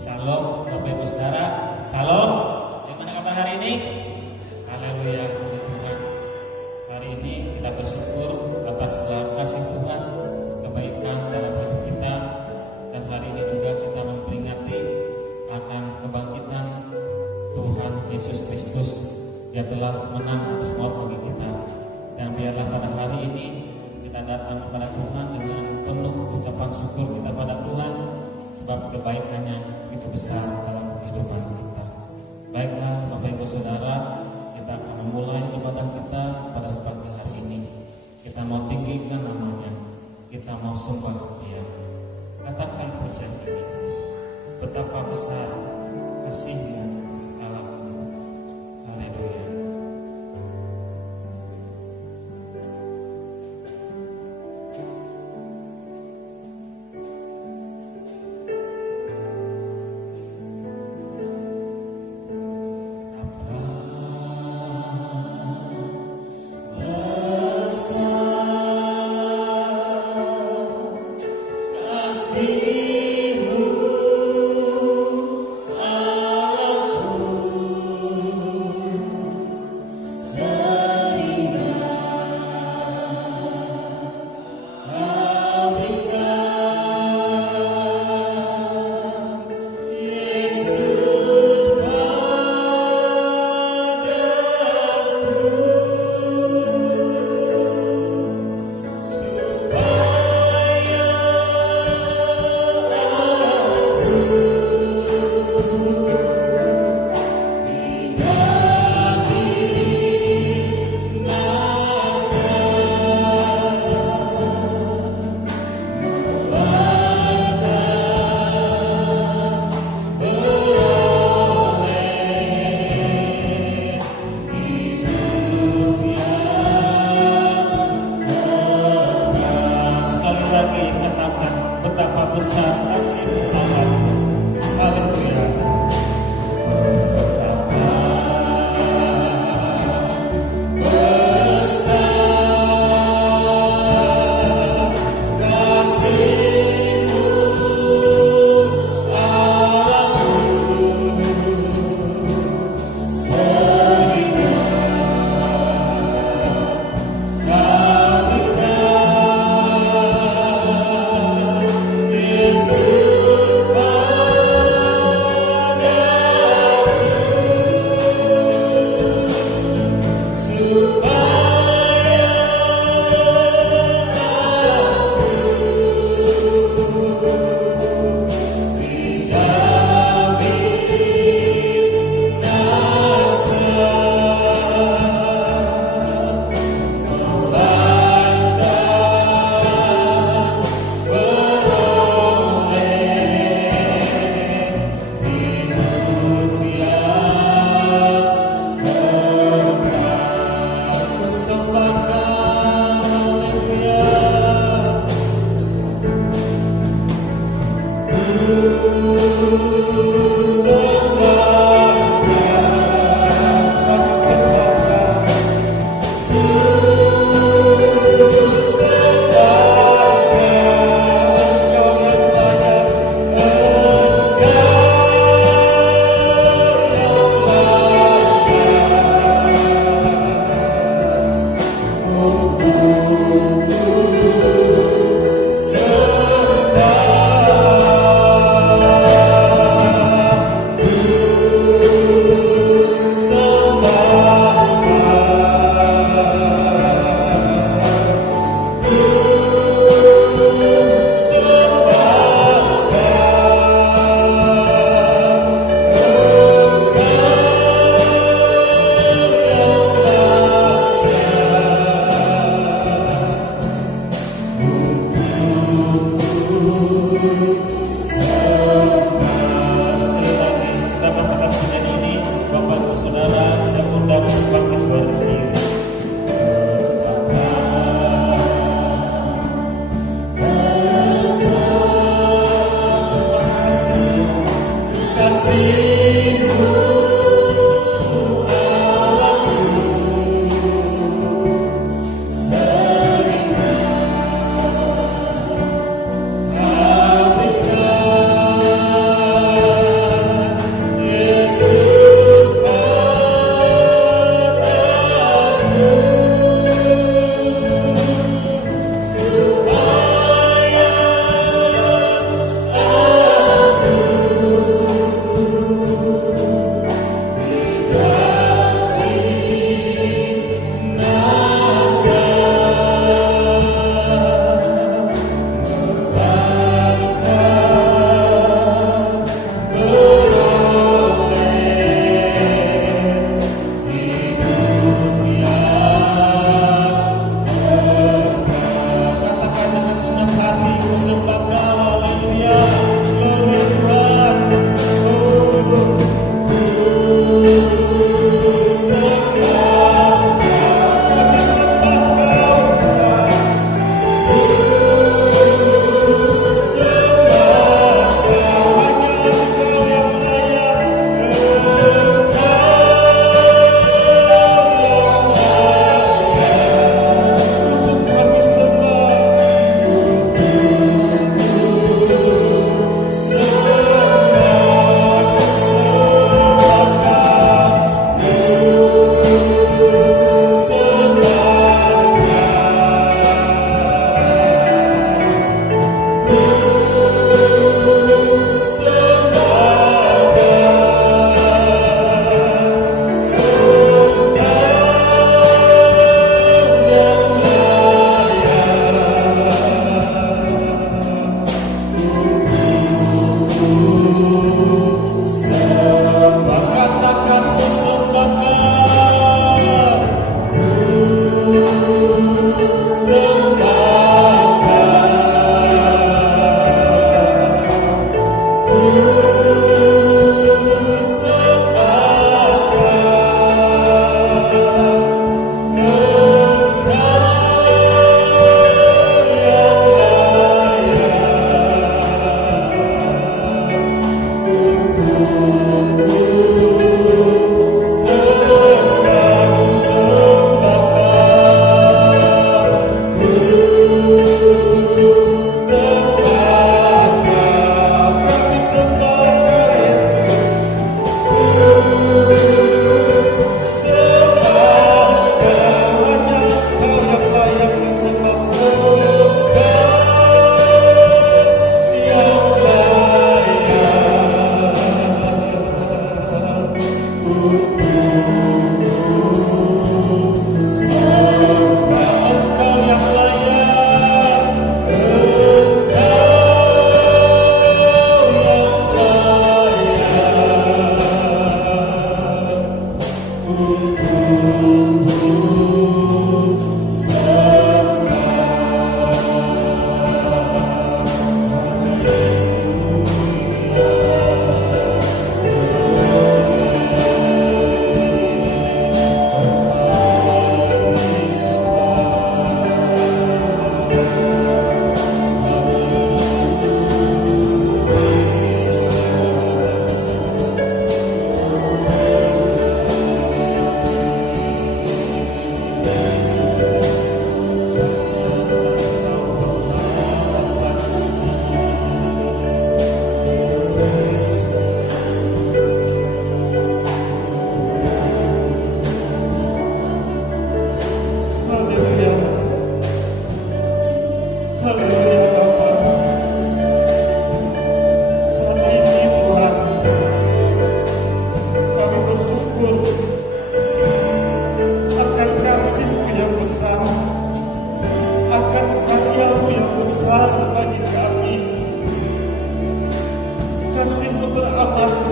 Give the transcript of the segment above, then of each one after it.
Salam Bapak Ibu Saudara. Salam. Gimana kabar hari ini? Haleluya, puji Tuhan. Hari ini kita bersyukur atas kasih Tuhan, kebaikan dalam hidup kita. Dan hari ini juga kita memperingati akan kebangkitan Tuhan Yesus Kristus. Dia telah menang atas maut bagi kita. Dan biarlah pada hari ini kita datang kepada Tuhan dengan penuh ucapan syukur kita pada Tuhan, sebab kebaikannya itu besar dalam kehidupan kita. Baiklah Bapak Ibu Saudara, kita akan memulai ibadah kita pada pagi hari ini. Kita mau tinggikan namanya, kita mau sembah Dia. Katakan pujian ini, betapa besar kasih-Mu dalamku. Haleluya.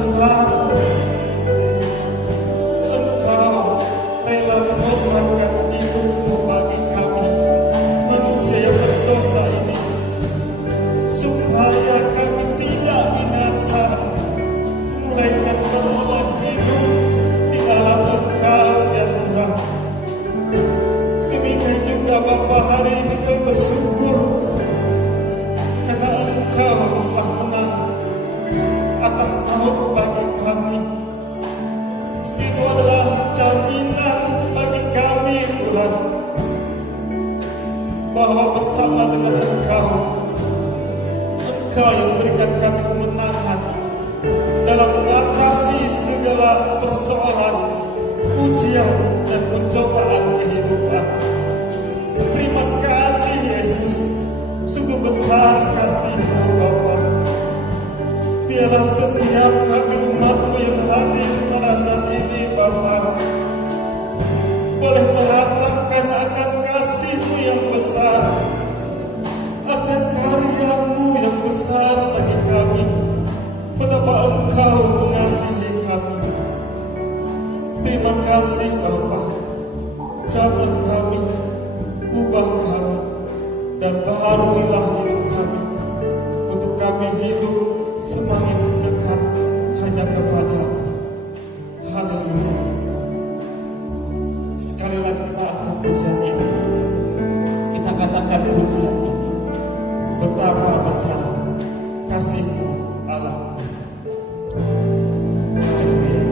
besar. Engkau rela mengorbankan hidupmu bagi kami, manusia yang berdosa ini, supaya kami tidak binasa, melainkan beroleh hidup di dalam Engkau ya Tuhan. Demikian juga Bapa, hari ini kami bersyukur karena Engkau telah menang atas maut bagi kami. Itu adalah jaminan bagi kami Tuhan, bahwa bersama dengan Engkau yang berikan kami kemenangan dalam mengatasi segala persoalan, ujian dan pencobaan kehidupan. Terima kasih Yesus, sungguh besar kasih-Mu Bapa. Biarlah setiap kami umat-Mu yang hadir pada saat ini Bapa, boleh merasakan akan kasih-Mu yang besar, akan karya-Mu yang besar bagi kami, betapa Engkau mengasihi kami. Terima kasih Bapa, jamah kami, ubah kami, dan baharuilah hidup kami, untuk kami hidup semakin dekat hanya kepada-Mu. Haleluya. Sekali lagi kita akan pujian ini, kita katakan pujian ini, betapa besar kasih-Mu Allah. Haleluya.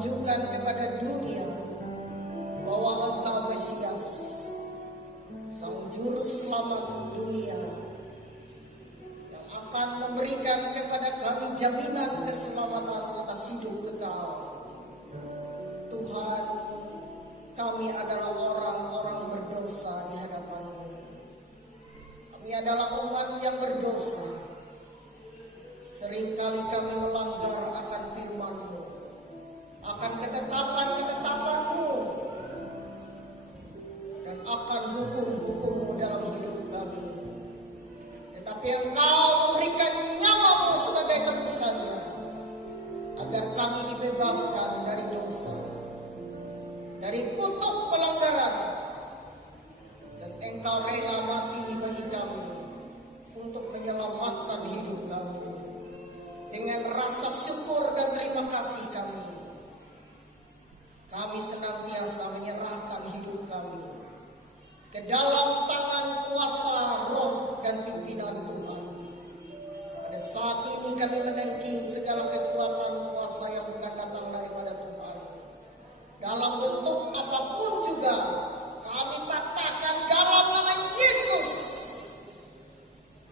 menunjukkan kepada dunia bahwa Engkau Mesias, Sang Juru Selamat dunia, yang akan memberikan kepada kami jaminan keselamatan atas hidup kekal. Tuhan, kami adalah orang-orang berdosa di hadapan-Mu. Kami adalah umat yang berdosa. Seringkali kami melanggar akan firman-Mu, akan ketetapan-ketetapan-Mu, dan akan hukum-hukum-Mu dalam hidup kami. Tetapi Engkau memberikan nyawa-Mu sebagai tebusannya, agar kami dibebaskan dari dosa, dari kutuk pelanggaran, dan Engkau rela mati bagi kami untuk menyelamatkan hidup kami. Dengan rasa syukur dan terima kasih kami senantiasa menyerahkan hidup kami ke dalam tangan kuasa roh dan pimpinan Tuhan. Pada saat ini kami menangking segala kekuatan kuasa yang bukan datang daripada Tuhan. Dalam bentuk apapun juga kami katakan dalam nama Yesus.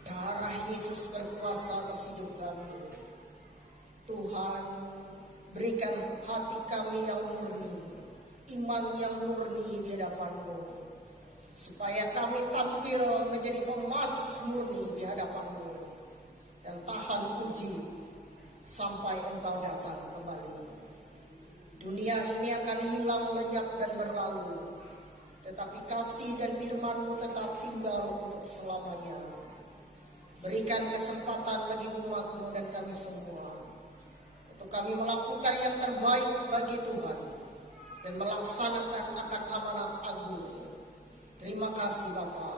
Darah Yesus berkuasa atas hidup kami. Tuhan, berikan hati kami yang murni, iman yang murni di hadapan-Mu, supaya kami tampil menjadi emas murni di hadapan-Mu dan tahan uji sampai Engkau datang kembali. Dunia ini akan hilang, lenyap dan berlalu, tetapi kasih dan firman-Mu tetap tinggal untuk selamanya. Berikan kesempatan bagi umat-Mu dan kami semua untuk kami melakukan yang terbaik bagi Tuhan dan melaksanakan akan amanat agung. Terima kasih Bapa.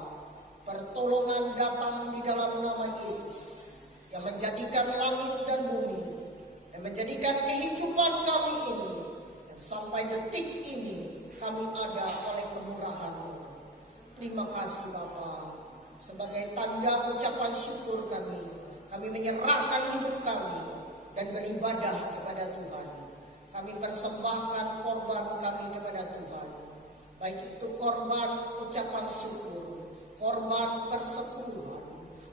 Pertolongan datang di dalam nama Yesus yang menjadikan langit dan bumi, yang menjadikan kehidupan kami ini, dan sampai detik ini kami ada oleh kemurahan-Mu. Terima kasih Bapa. Sebagai tanda ucapan syukur kami menyerahkan hidup kami dan beribadah kepada Tuhan. Kami persembahkan korban kami kepada Tuhan, baik itu korban ucapan syukur, korban persepuluhan,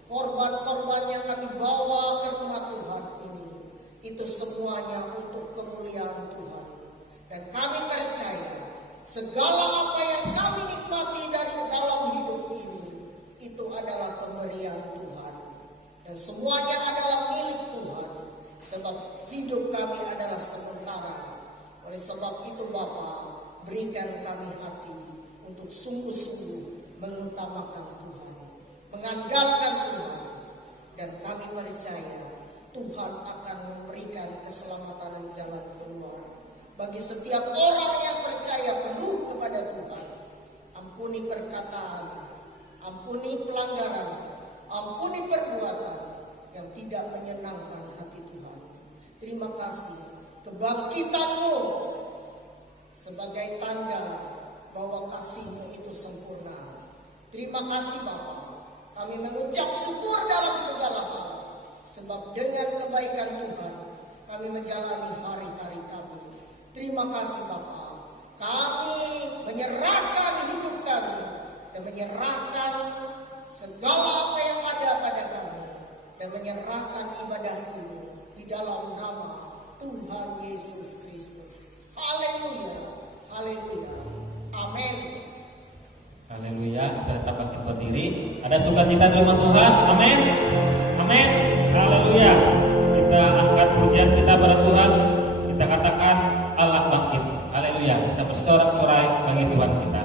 korban-korban yang kami bawa ke rumah Tuhan ini, itu semuanya untuk kemuliaan Tuhan. Dan kami percaya segala apa yang kami nikmati dari dalam hidup ini, itu adalah pemberian Tuhan, dan semuanya adalah milik Tuhan. Sebab hidup kami adalah sementara. Oleh sebab itu Bapa, berikan kami hati untuk sungguh-sungguh mengutamakan Tuhan, mengandalkan Tuhan. Dan kami percaya Tuhan akan memberikan keselamatan dan jalan keluar bagi setiap orang yang percaya penuh kepada Tuhan. Ampuni perkataan, ampuni pelanggaran, ampuni perbuatan yang tidak menyenangkan hati Tuhan. Terima kasih kebangkitan-Mu sebagai tanda bahwa kasih-Mu itu sempurna. Terima kasih Bapa. Kami mengucap syukur dalam segala hal, sebab dengan kebaikan Tuhan kami menjalani hari-hari kami. Terima kasih Bapa. Kami menyerahkan hidup kami dan menyerahkan segala apa yang ada pada kami, dan menyerahkan ibadah ini di dalam nama Tuhan Yesus Kristus. Haleluya, haleluya, amin. Haleluya. Kita tetap bangkit berdiri. Ada sukacita di rumah Tuhan. Amin. Amin. Haleluya. Kita angkat pujian kita pada Tuhan. Kita katakan Allah bangkit. Haleluya. Kita bersorak-sorai bagi Tuhan kita.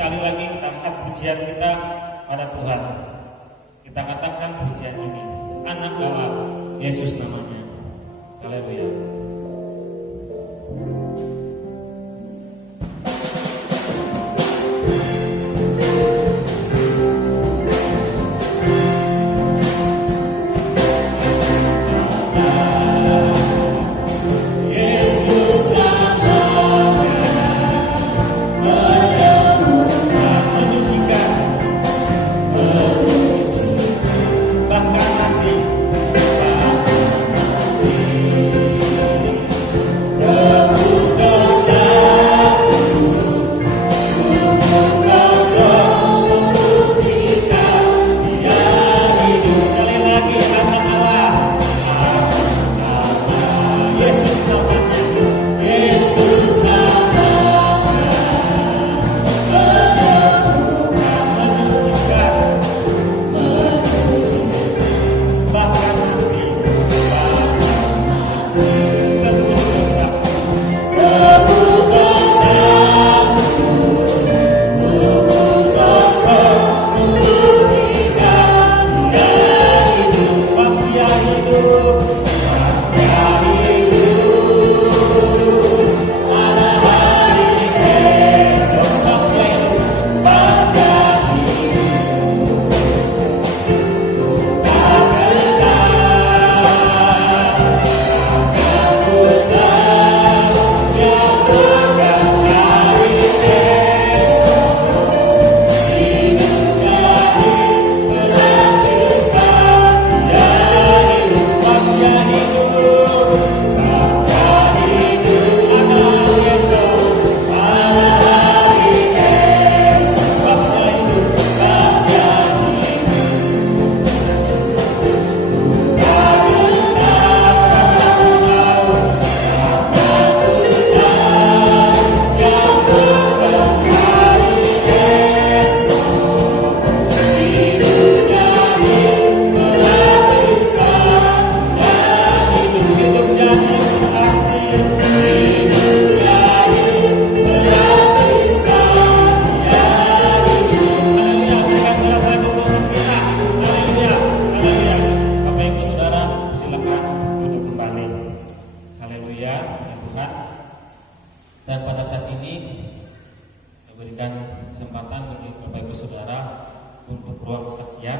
sekali lagi kita angkat pujian kita pada Tuhan. Kita katakan pujian ini, Anak Allah, Yesus namanya. Haleluya. Dan pada saat ini saya berikan kesempatan bagi Bapak Ibu Saudara untuk ruang kesaksian.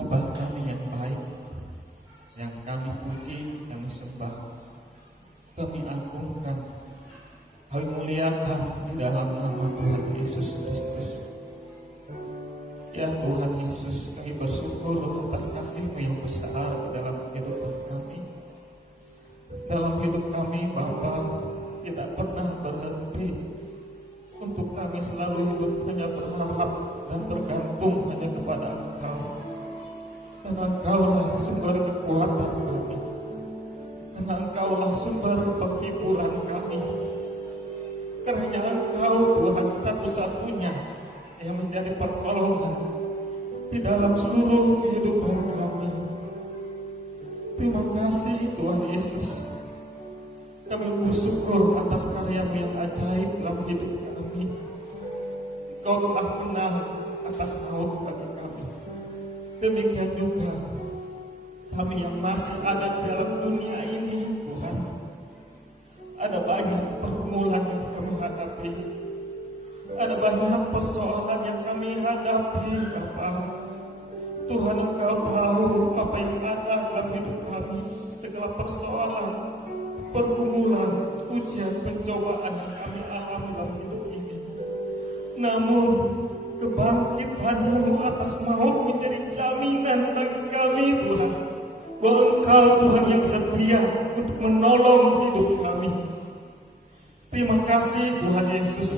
Bapa kami yang baik, yang kami puji, kami sembah, kami agungkan, kami muliakan di dalam nama Tuhan Yesus Kristus. Ya Tuhan Yesus, kami bersyukur atas kasih-Mu yang besar dalam kehidupan kami. Dalam hidup kami, Bapa, tidak pernah berhenti. Untuk kami selalu hidup hanya berharap dan bergantung hanya kepada Engkau. Karena Engkaulah sumber kekuatan kami. Karena Engkaulah sumber penghiburan kami. Karena Engkau Tuhan satu-satunya yang menjadi pertolongan di dalam seluruh kehidupan kami. Terima kasih Tuhan Yesus. Kami bersyukur atas karya-Mu yang ajaib dalam hidup kami. Engkau telah menang atas maut bagi kami. Demikian juga kami yang masih ada di dalam dunia ini, Tuhan. Ada banyak pergumulan yang kami hadapi. Ada banyak persoalan yang kami hadapi, Bapa. Tuhan, Engkau tahu apa yang ada dalam hidup kami. Segala persoalan, pergumulan, ujian, pencobaan yang kami alami dalam hidup ini. Namun, kebangkitan-Mu atas maut menjadi jaminan bagi kami, Tuhan. Bahwa Engkau Tuhan yang setia untuk menolong hidup kami. Terima kasih Tuhan Yesus.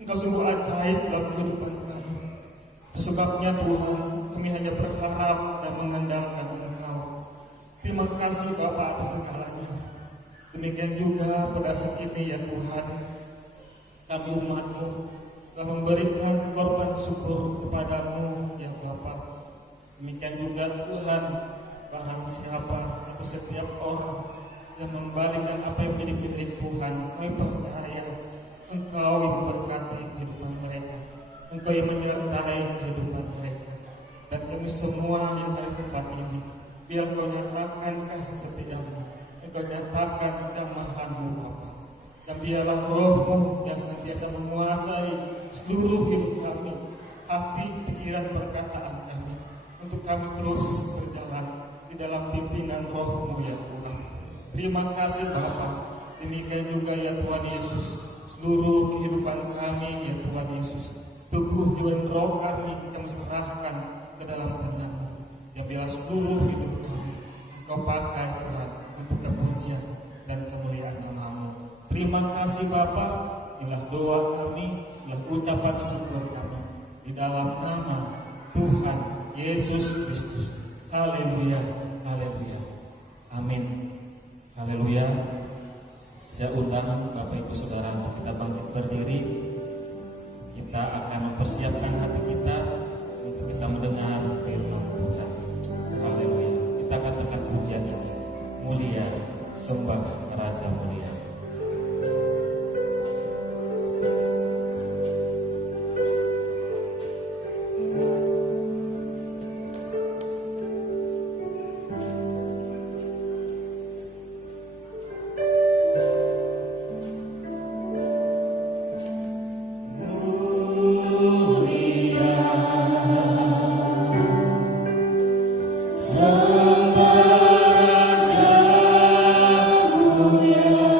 Engkau sungguh ajaib dalam kehidupan kami. Sebabnya Tuhan, kami hanya berharap dan mengandalkan Engkau. Terima kasih Bapa atas segalanya. Demikian juga pada saat ini ya Tuhan, kami umat-Mu telah memberikan korban syukur kepada-Mu ya Bapa. Demikian juga Tuhan, barang siapa atau setiap orang yang membalikan apa yang menjadi milik Tuhan, kami percaya Engkau yang memberkati kehidupan mereka, Engkau yang menyertai kehidupan mereka. Dan kami semua yang ada di tempat ini, biar Engkau nyatakan kasih setia-Mu, Engkau nyatakan jamahan-Mu Bapa. Dan biarlah Roh-Mu yang senantiasa menguasai seluruh hidup kami, hati, pikiran, perkataan kami, untuk kami terus berjalan di dalam pimpinan Roh-Mu ya Tuhan. Terima kasih Bapa. Demikian juga ya Tuhan Yesus, seluruh kehidupan kami ya Tuhan Yesus, tubuh, jiwa, dan roh kami yang serahkan ke dalam tangan-Mu. Ya biarlah seluruh hidup kami Engkau pakai Tuhan untuk kepujian dan kemuliaan nama-Mu. Terima kasih Bapa. Inilah doa kami, inilah ucapan syukur kami di dalam nama Tuhan Yesus Kristus. Haleluya, haleluya, amin. Haleluya. Saya undang Bapak Ibu Saudara untuk kita bangkit berdiri. Kita akan mempersiapkan hati kita untuk kita mendengar firman Tuhan. Haleluya. Kita katakan pujian ini, mulia, sembah Raja mulia. Sembah Raja mulia.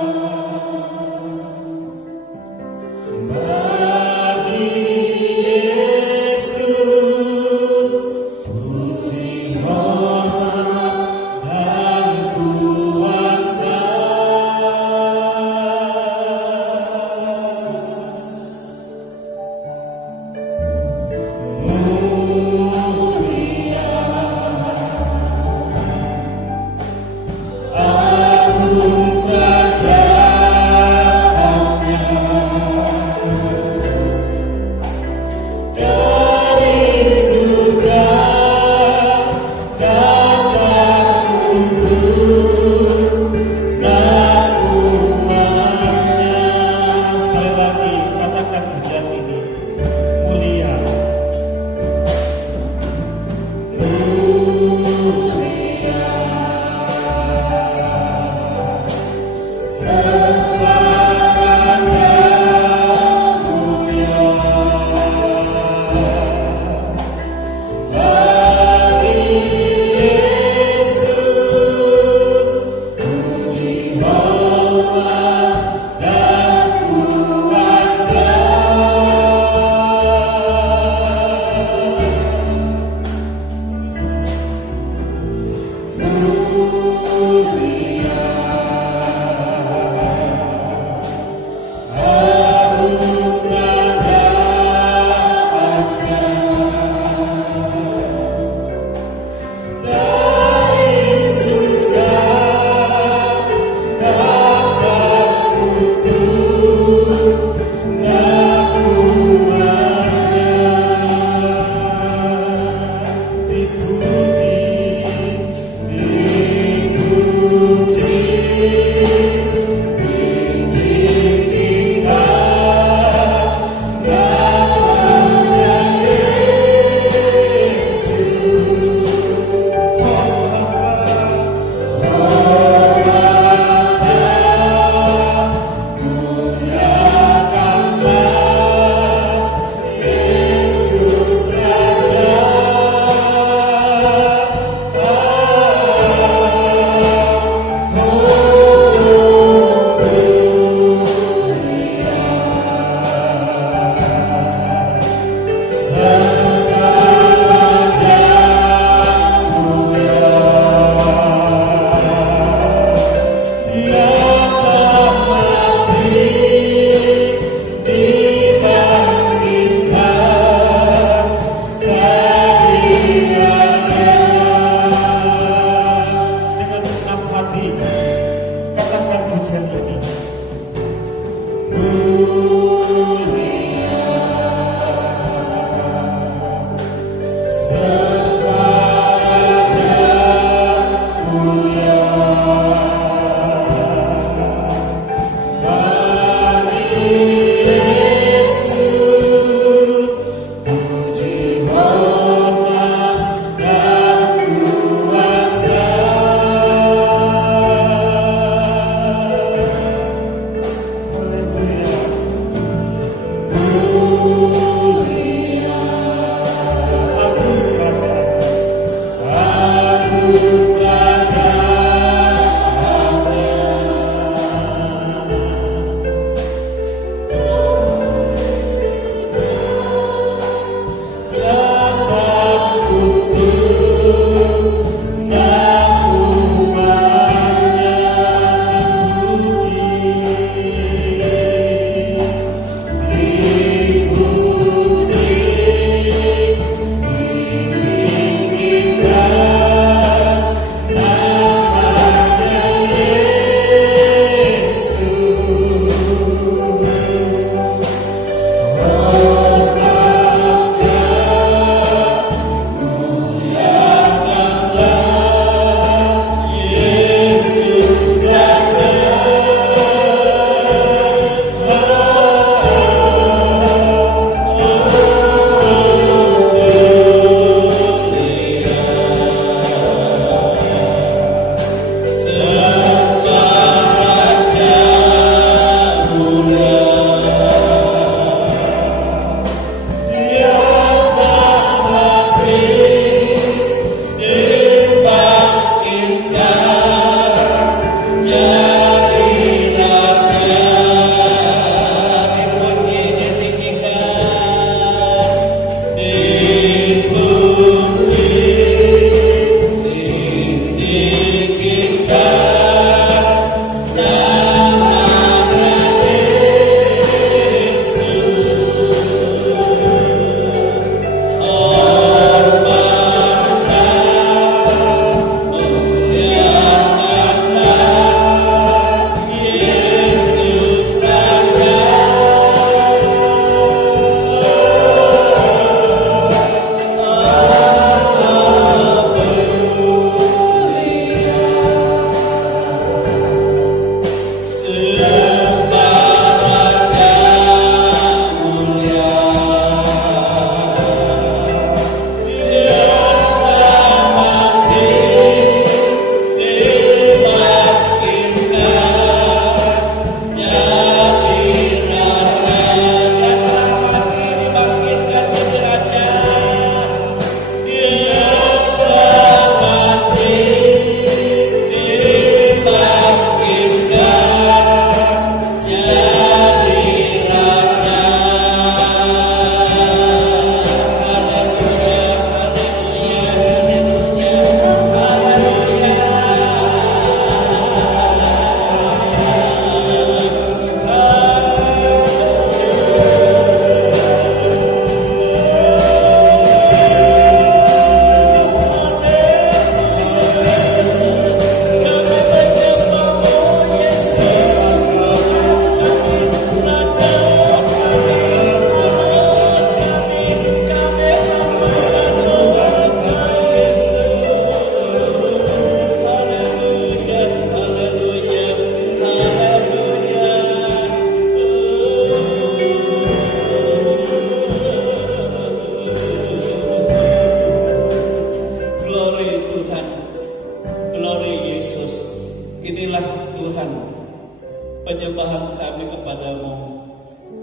penyembahan kami kepadamu,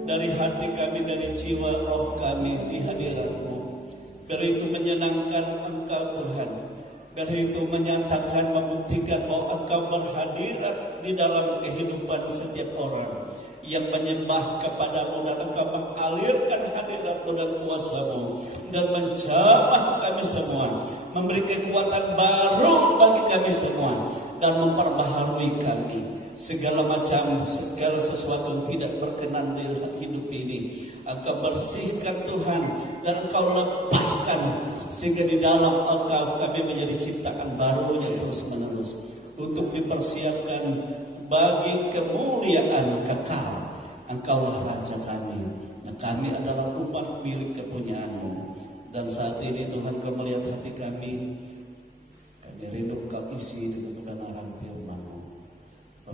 dari hati kami, dari jiwa roh kami di hadirat-Mu. Dari itu menyenangkan Engkau Tuhan, dari itu menyatakan, membuktikan bahwa Engkau berhadirat di dalam kehidupan setiap orang yang menyembah kepadamu, dan Engkau mengalirkan hadirat-Mu dan kuasa-Mu dan menjamah kami semua, memberi kekuatan baru bagi kami semua dan memperbaharui kami. Segala sesuatu yang tidak berkenan di hidup ini Engkau bersihkan Tuhan, dan Engkau lepaskan, sehingga di dalam Engkau kami menjadi ciptaan baru yang terus menerus untuk dipersiapkan bagi kemuliaan kekal. Engkaulah Raja kami, dan kami adalah umat milik kepunyaan-Mu. Dan saat ini Tuhan, Kau kami rindu Kau isi dengan kebenaran firman-Mu.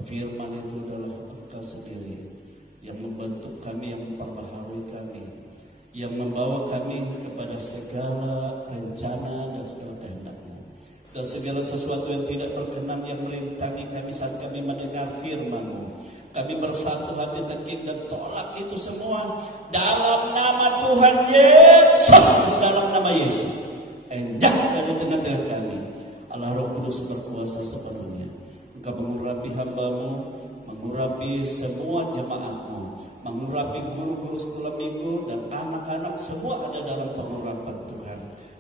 Firman itu adalah Engkau sendiri yang membentuk kami, yang memperbaharui kami, yang membawa kami kepada segala rencana dan segala kehendak-Mu, dan segala sesuatu yang tidak berkenan yang merintangi kami saat kami mendengar firman-Mu. Kami bersatu hati tekik dan tolak itu semua dalam nama Tuhan Yesus. Dalam nama Yesus, enjak dari tengah-tengah kami. Allah Roh Kudus berkuasa sepenuhnya. Engkau mengurapi hamba-Mu, mengurapi semua jemaat-Mu, mengurapi guru-guru sekolah minggu dan anak-anak, semua ada dalam pengurapan Tuhan.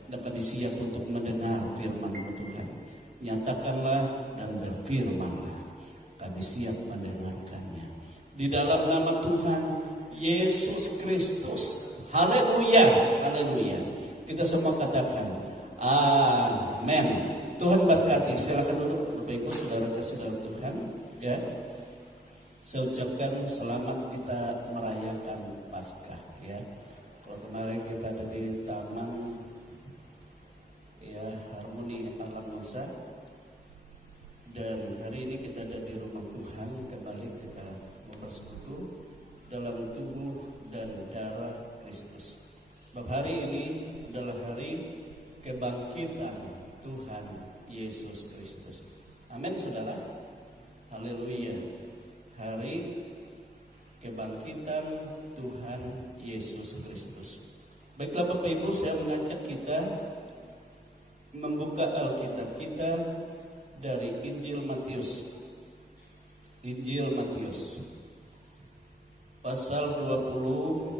Dan kami siap untuk mendengar firman-Mu Tuhan. Nyatakanlah dan berfirmanlah. Kami siap mendengarkannya. Di dalam nama Tuhan Yesus Kristus. Haleluya, haleluya. Kita semua katakan amin. Tuhan berkati. Silakan duduk Bapak Ibu saudara-saudara Tuhan, ya. Saya ucapkan selamat kita merayakan Paskah, ya. Kalau kemarin kita ada di taman, ya, Harmoni Alam Nusa, dan hari ini kita ada di rumah Tuhan, kembali kita bersekutu dalam tubuh dan darah Kristus. Sebab hari ini adalah hari kebangkitan Tuhan Yesus Kristus. Amin, saudara. Haleluya. Hari kebangkitan Tuhan Yesus Kristus. Baiklah Bapak Ibu, saya mengajak kita membuka Alkitab kita dari Injil Matius. Injil Matius pasal 28.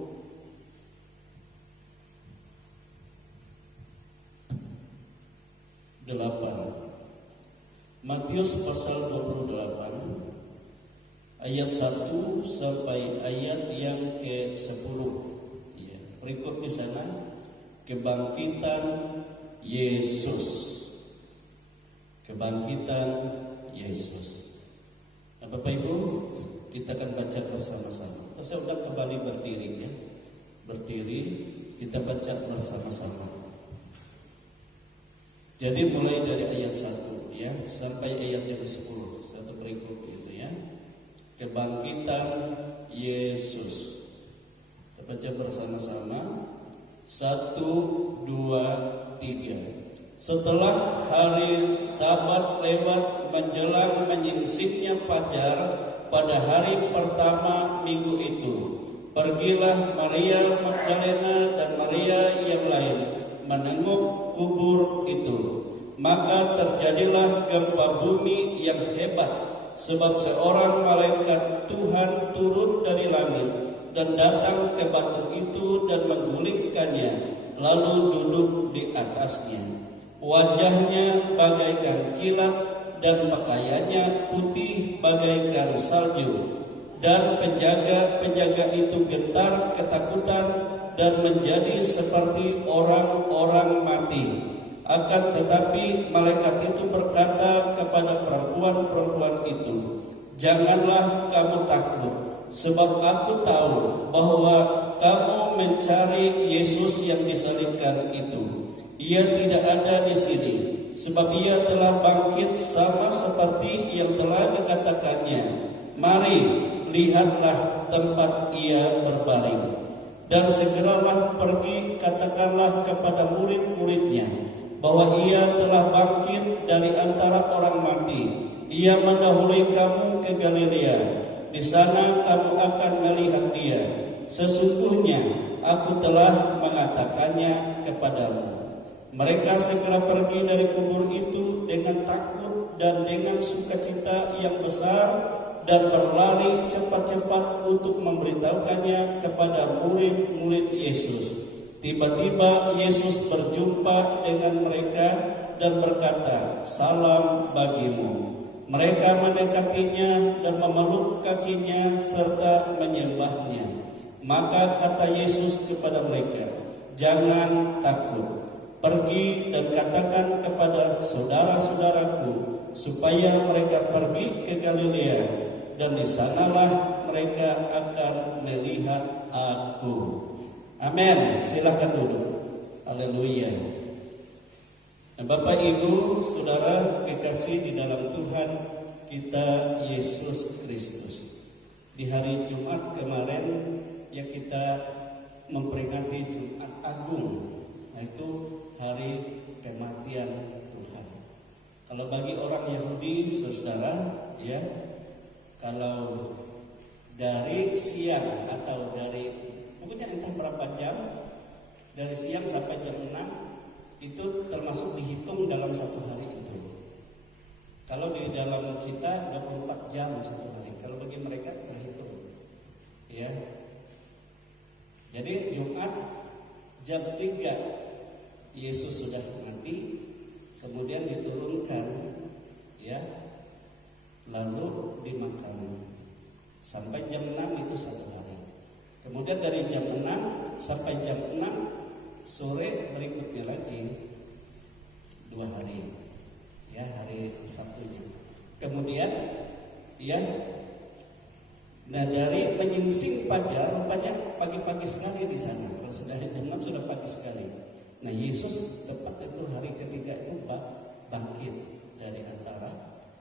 Matius pasal 28 ayat 1 sampai ayat yang ke-10. Ya, berikut di sana kebangkitan Yesus. Kebangkitan Yesus. Nah, Bapak Ibu, kita akan baca bersama-sama. Saya undang kembali berdiri, ya. Berdiri, kita baca bersama-sama. Jadi mulai dari ayat 1, ya, sampai ayat yang ke-10. Satu berikut gitu, ya. Kebangkitan Yesus. Kita baca bersama-sama. 1, 2, 3. Setelah hari Sabat lewat menjelang menyingsingnya fajar pada hari pertama minggu itu, pergilah Maria Magdalena dan Maria yang lain menengok kubur itu. Maka terjadilah gempa bumi yang hebat, sebab seorang malaikat Tuhan turun dari langit dan datang ke batu itu dan menggulingkannya, lalu duduk di atasnya. Wajahnya bagaikan kilat dan pakaiannya putih bagaikan salju. Dan penjaga-penjaga itu gentar ketakutan dan menjadi seperti orang-orang mati. Akan tetapi malaikat itu berkata kepada perempuan-perempuan itu, "Janganlah kamu takut, sebab aku tahu bahwa kamu mencari Yesus yang disalibkan itu. Ia tidak ada di sini, sebab ia telah bangkit sama seperti yang telah dikatakannya. Mari, lihatlah tempat ia berbaring. Dan segeralah pergi katakanlah kepada murid-muridnya bahwa ia telah bangkit dari antara orang mati. Ia mendahului kamu ke Galilea. Di sana kamu akan melihat dia. Sesungguhnya aku telah mengatakannya kepadamu." Mereka segera pergi dari kubur itu dengan takut dan dengan sukacita yang besar, dan berlari cepat-cepat untuk memberitahukannya kepada murid-murid Yesus. Tiba-tiba Yesus berjumpa dengan mereka dan berkata, "Salam bagimu." Mereka mendekatinya dan memeluk kakinya serta menyembahnya. Maka kata Yesus kepada mereka, "Jangan takut. Pergi dan katakan kepada saudara-saudaraku supaya mereka pergi ke Galilea, dan di sanalah mereka akan melihat aku." Amin. Silakan duduk. Haleluya. Nah, Bapak Ibu, Saudara kekasih di dalam Tuhan kita Yesus Kristus. Di hari Jumat kemarin ya kita memperingati Jumat Agung, yaitu hari kematian Tuhan. Kalau bagi orang Yahudi, Saudara, ya, kalau dari siang atau dari pokoknya entah berapa jam, dari siang sampai jam 6 itu termasuk dihitung dalam satu hari itu. Kalau di dalam kita 24 jam satu hari, kalau bagi mereka terhitung, ya. Jadi Jumat jam 3 Yesus sudah mati, kemudian diturunkan, ya, lalu dimakan sampai jam 6 itu satu hari. Kemudian dari jam 6 sampai jam 6 sore berikutnya lagi 2 hari, ya, hari Sabtunya. Kemudian, ya, nah dari menyingsing fajar, rupanya pagi-pagi sekali di sana. Kalau sudah jam 6 sudah pagi sekali. Nah Yesus tepat itu hari ketiga itu bangkit dari antara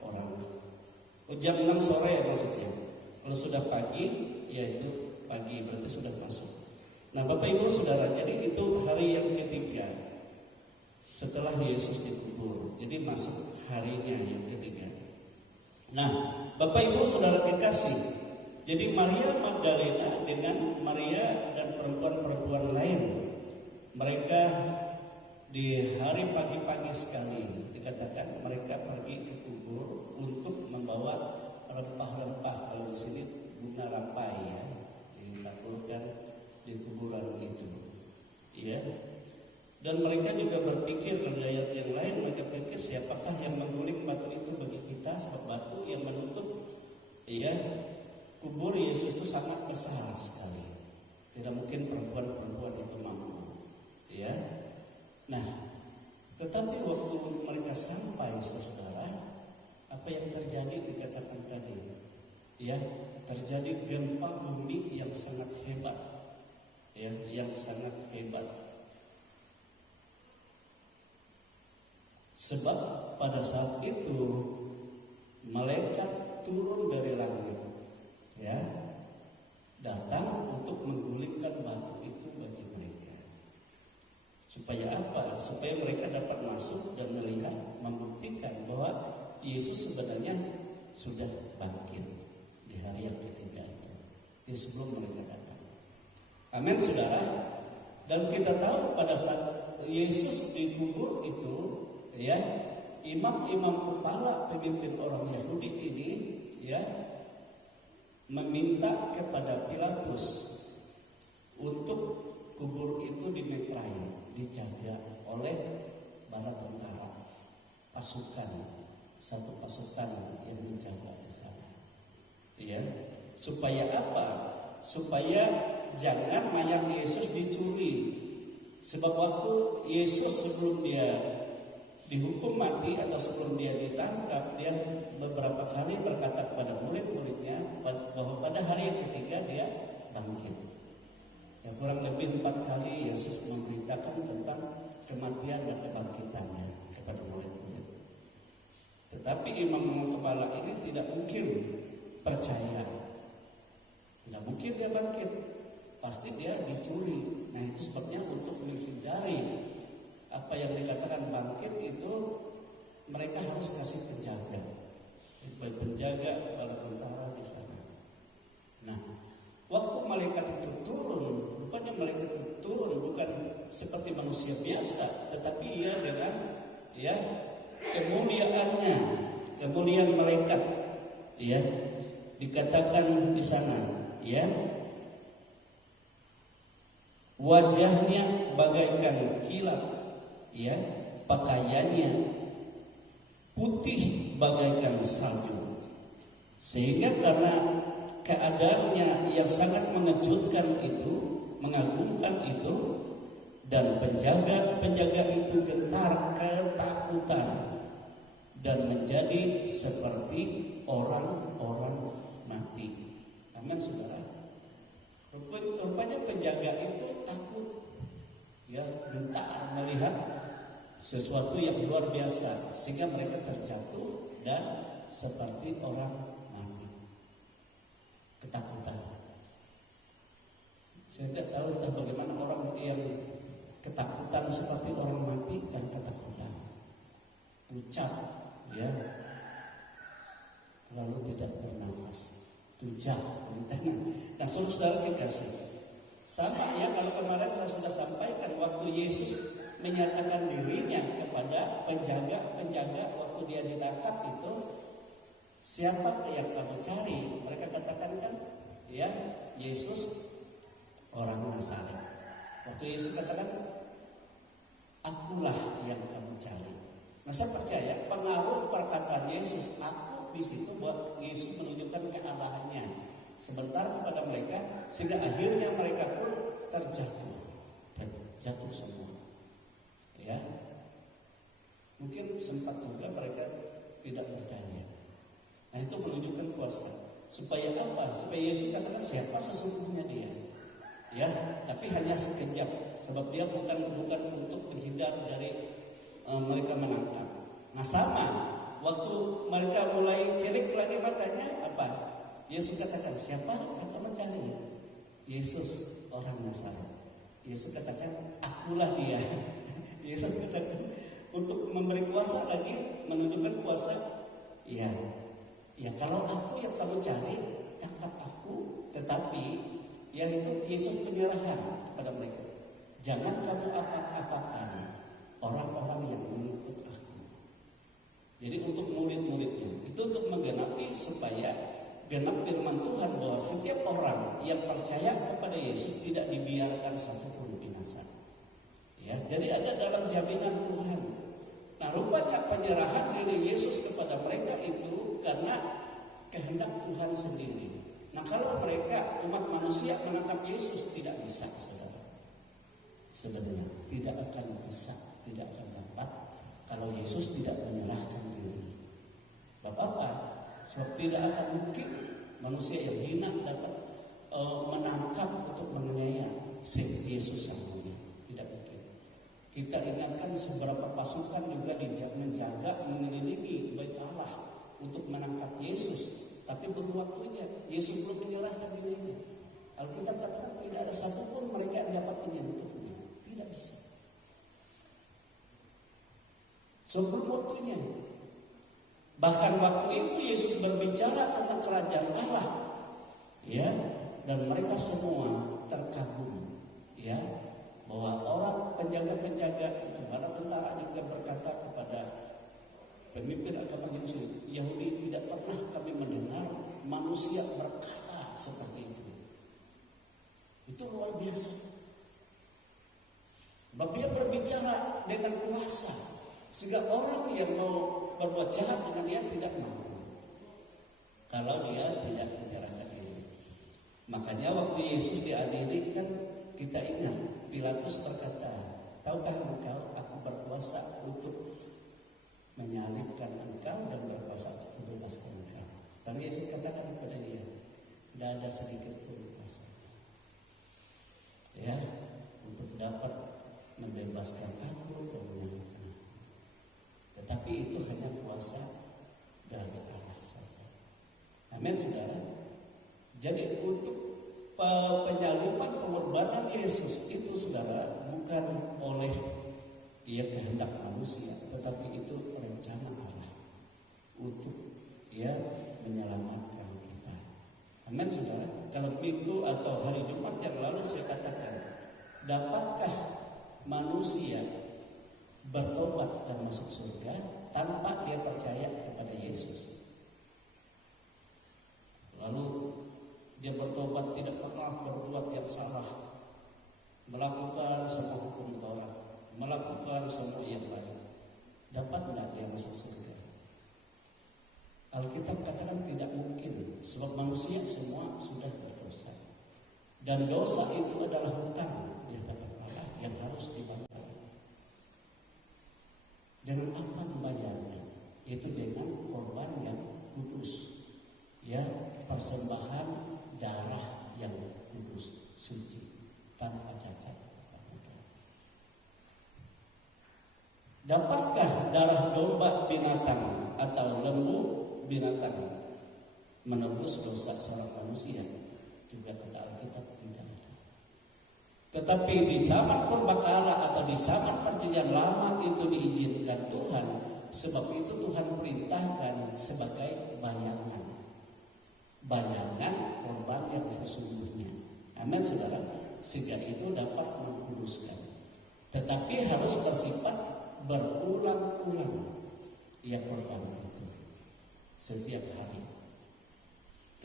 orang. Jam 6 sore maksudnya. Kalau sudah pagi, ya itu pagi berarti sudah masuk. Nah Bapak Ibu Saudara, jadi itu hari yang ketiga setelah Yesus dikubur. Jadi masuk harinya yang ketiga. Nah Bapak Ibu Saudara kekasih, jadi Maria Magdalena dengan Maria dan perempuan-perempuan lain, mereka di hari pagi-pagi sekali dikatakan mereka pergi ke kubur untuk membawa rempah-rempah. Kalau di sini bunga rampai, ya, ditaburkan di kuburan itu, ya. Dan mereka juga berpikir, kalau ayat yang lain mereka pikir siapakah yang mengguling batu itu bagi kita, sebab batu yang menutup, ya, kubur Yesus itu sangat besar sekali. Tidak mungkin perempuan-perempuan itu mampu, ya. Nah, tetapi waktu mereka sampai, Saudara, apa yang terjadi dikatakan tadi, ya, terjadi gempa bumi yang sangat hebat. Ya, yang sangat hebat. Sebab pada saat itu malaikat turun dari langit, ya, datang untuk menggulingkan batu itu bagi mereka. Supaya apa? Supaya mereka dapat masuk dan melihat, membuktikan bahwa Yesus sebenarnya sudah bangkit di hari yang ketiga itu, di sebelum mereka datang. Amin, Saudara. Dan kita tahu pada saat Yesus dikubur itu, ya, imam-imam kepala pemimpin orang Yahudi ini, ya, meminta kepada Pilatus untuk kubur itu dimetrai, dijaga oleh bala tentara, satu pasukan yang menjaga di sana, ya. Supaya apa? Supaya jangan mayat Yesus dicuri. Sebab waktu Yesus sebelum dia dihukum mati atau sebelum dia ditangkap, dia beberapa kali berkata kepada murid-muridnya bahwa pada hari yang ketiga dia bangkit. Ya, kurang lebih 4 kali Yesus memberitakan tentang kematian dan kebangkitannya kepada murid-murid. Tetapi imam kepala ini tidak mungkin percaya. Tidak mungkin dia bangkit. Pasti dia dicuri. Nah itu sebabnya untuk menghindari apa yang dikatakan bangkit itu, mereka harus kasih penjaga para tentara di sana. Nah waktu malaikat itu turun, rupanya malaikat itu turun bukan seperti manusia biasa, tetapi ia dengan, ya, kemuliaannya, kemuliaan malaikat, ya, dikatakan di sana, ya, wajahnya bagaikan kilat, ya, pakaiannya putih bagaikan salju. Sehingga karena keadaannya yang sangat mengejutkan itu, mengagumkan itu, dan penjaga-penjaga itu gentar ketakutan dan menjadi seperti orang-orang mati. Amin, Saudara. Rupanya penjaga itu takut, ya, gentar melihat sesuatu yang luar biasa sehingga mereka terjatuh dan seperti orang mati. Ketakutan. Saya tidak tahu entah bagaimana orang yang ketakutan seperti orang mati dan ketakutan. Pucat, ya. Lalu tidak bernafas. Tujak, beritanya. Nah, saudara kekasih, sama ya kalau kemarin saya sudah sampaikan waktu Yesus menyatakan dirinya kepada penjaga waktu dia ditangkap itu, siapa yang kamu cari? Mereka katakan kan, ya Yesus orang Nazaret. Waktu Yesus katakan, akulah yang kamu cari. Nah, saya percaya pengaruh perkataan Yesus, aku di situ buat Yesus menunjukkan kealahannya sebentar kepada mereka sehingga akhirnya mereka pun terjatuh dan jatuh semua. Ya, mungkin sempat juga mereka tidak berdaya. Nah, itu menunjukkan kuasa. Supaya apa? Supaya Yesus katakan siapa sesungguhnya dia. Ya, tapi hanya sekejap. Sebab dia bukan untuk menghindar dari mereka menangkap. Nah, sama waktu mereka mulai celik lagi matanya, apa? Yesus katakan, siapa yang kamu cari? Yesus orang Nazaret. Yesus katakan, akulah dia. Yesus katakan untuk memberi kuasa lagi, menunjukkan kuasa. Ya kalau aku yang kamu cari, tangkap aku. Tetapi ya itu Yesus penyerahan kepada mereka. Jangan kamu apa-apakan orang-orang yang mengikut aku. Jadi untuk murid-muridnya itu untuk menggenapi supaya genap firman Tuhan bahwa setiap orang yang percaya kepada Yesus tidak dibiarkan satupun binasa. Ya, jadi ada dalam jaminan Tuhan. Nah, rupanya penyerahan diri Yesus kepada mereka itu karena kehendak Tuhan sendiri. Nah, kalau mereka umat manusia menangkap Yesus tidak bisa, saudara. Sebenarnya tidak akan bisa, tidak akan dapat kalau Yesus tidak menyerahkan diri. Bapak-bapak, sebab tidak akan mungkin manusia yang hina dapat menangkap untuk menganiaya Yesus sang mulia. Tidak mungkin. Kita ingatkan seberapa pasukan juga menjaga, mengelilingi bait Allah untuk menangkap Yesus. Tapi belum waktunya, Yesus belum menyerahkan dirinya. Alkitab katakan tidak ada satupun mereka yang dapat menyentuhnya. Tidak bisa. Sebelum waktunya. Bahkan waktu itu Yesus berbicara tentang kerajaan Allah. Ya, dan mereka semua terkagum. Ya, bahwa orang penjaga-penjaga itu, para tentara juga berkata kepada pemimpin agama Yahudi, tidak pernah kami mendengar manusia berkata seperti itu. Itu luar biasa. Sebab dia berbicara dengan kuasa, sehingga orang yang mau berbuat jahat dengan dia tidak mau. Kalau dia tidak menyerahkan diri. Makanya waktu Yesus diadili kan kita ingat Pilatus berkata, tahukah engkau aku berkuasa untuk menyalibkan engkau dan berkuasa untuk membebaskan engkau. Dan Yesus katakan kepada dia, tidak ada sedikit pun kuasa. Ya, untuk dapat membebaskan aku atau menyalibkan aku. Tetapi itu hanya kuasa dari Allah saja. Amin, saudara. Jadi untuk penyaliban pengorbanan Yesus itu, saudara, bukan oleh kehendak manusia, tetapi itu rencana Allah untuk menyelamatkan kita. Amin, saudara. Kalau minggu atau hari Jumat yang lalu saya katakan, dapatkah manusia bertobat dan masuk surga tanpa dia percaya kepada Yesus? Lalu dia bertobat, tidak pernah berbuat yang salah, melakukan semua hukum Taurat, melakukan semua yang lain, dapat tidak dia masuk surga? Alkitab katakan tidak mungkin, sebab manusia semua sudah berdosa, dan dosa itu adalah hutang di hadapan Allah yang harus dibayar. Dengan apa membayarnya? Itu dengan korban yang kudus, persembahan darah yang kudus, suci, tanpa cacat. Dapatkah darah domba binatang atau lembu binatang menebus dosa seorang manusia? Juga kata Alkitab tidak ada. Tetapi di zaman purbakala atau di zaman perjanjian lama itu diizinkan Tuhan. Sebab itu Tuhan perintahkan sebagai bayangan korban yang sesungguhnya. Amin saudara. Sehingga itu dapat mengkuduskan. Tetapi harus bersifat berulang-ulang. Ya korban itu setiap hari.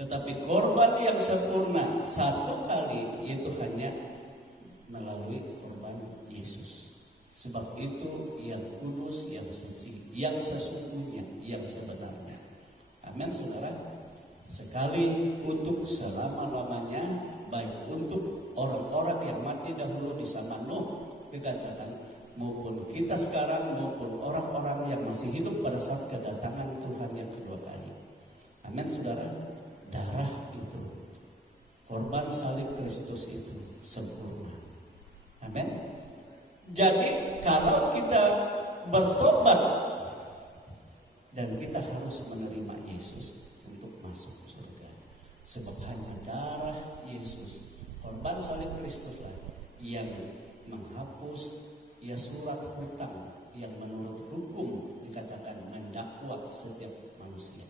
Tetapi korban yang sempurna satu kali itu hanya melalui korban Yesus. Sebab itu yang kudus, yang suci, yang sesungguhnya, yang sebenarnya. Amin saudara. Sekali untuk selama-lamanya, baik untuk orang-orang yang mati dahulu di zaman Nuh dikatakan, maupun kita sekarang, maupun orang-orang yang masih hidup pada saat kedatangan Tuhan yang kedua kali. Amin saudara. Darah itu, korban salib Kristus itu sempurna. Amin. Jadi kalau kita bertobat dan kita harus menerima Yesus untuk masuk surga, sebab hanya darah Yesus, korban salib Kristuslah yang menghapus surat hutang yang menurut hukum dikatakan mendakwa setiap manusia.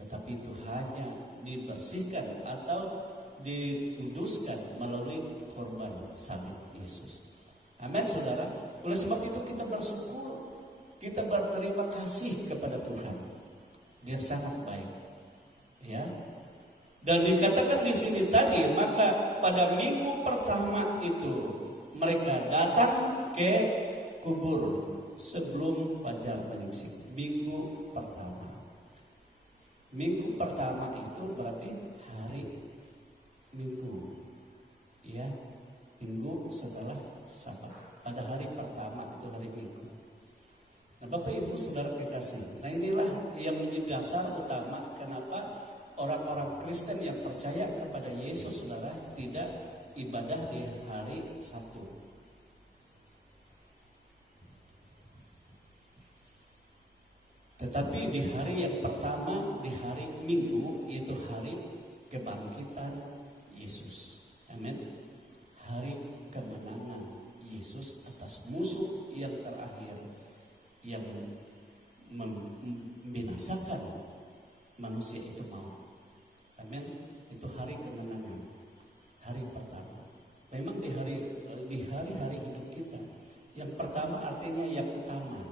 Tetapi itu hanya dibersihkan atau dikuduskan melalui korban salib Yesus. Amin saudara. Oleh sebab itu kita bersyukur, kita berterima kasih kepada Tuhan. Dia sangat baik. Ya. Dan dikatakan di sini tadi, maka pada minggu pertama itu mereka datang ke kubur sebelum fajar menyingsing. Minggu pertama. Minggu pertama itu berarti hari Minggu. Ya, Minggu setelah Sabat. Pada hari pertama itu hari Minggu. Nah, Bapak Ibu Saudara kekasih. Nah, inilah yang menjadi dasar utama kenapa orang-orang Kristen yang percaya kepada Yesus saudara tidak ibadah di hari Sabtu. Tetapi di hari yang pertama, di hari Minggu, yaitu hari kebangkitan Yesus. Amin. Hari kemenangan Yesus atas musuh yang terakhir yang membinasakan manusia itu maut. Amin. Itu hari kemenangan. Hari pertama. Memang di hari-hari hidup kita, yang pertama artinya yang utama.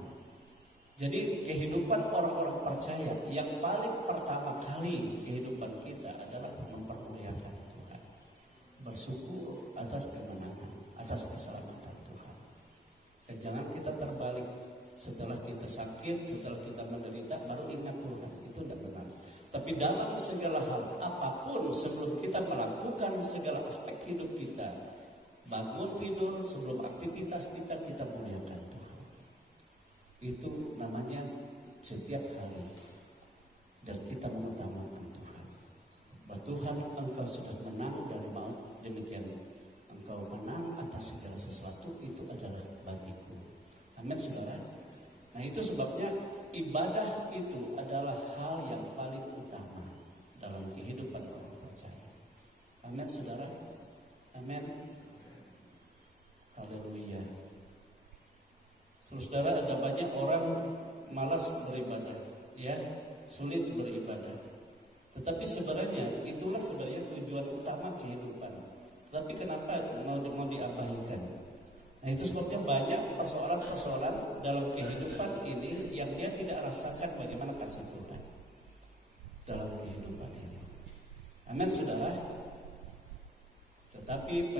Jadi kehidupan orang-orang percaya yang paling pertama kali kehidupan kita adalah mempermuliakan Tuhan. Bersyukur atas kemenangan, atas keselamatan Tuhan. Dan jangan kita terbalik. Setelah kita sakit, setelah kita menderita, baru ingat Tuhan. Itu tidak benar. Tapi dalam segala hal, apapun sebelum kita melakukan segala aspek hidup kita, bangun tidur, sebelum aktivitas kita muliakan Tuhan. Itu namanya setiap hari. Dan kita mengutamakan Tuhan. Bahwa Tuhan, Engkau sudah menang dari maut, demikian Engkau menang atas segala sesuatu, itu adalah bagiku. Amin saudara. Nah itu sebabnya ibadah itu adalah hal yang paling utama dalam kehidupan orang percaya. Amin saudara. Amin. Haleluya. Saudara, ada banyak orang malas beribadah, ya, sulit beribadah. Tetapi sebenarnya itulah sebenarnya tujuan utama kehidupan. Tapi kenapa mau diabaikan? Nah itu sebabnya banyak persoalan-persoalan dalam kehidupan ini yang dia tidak rasakan bagaimana kasih Tuhan dalam kehidupan ini. Amin saudara. Tetapi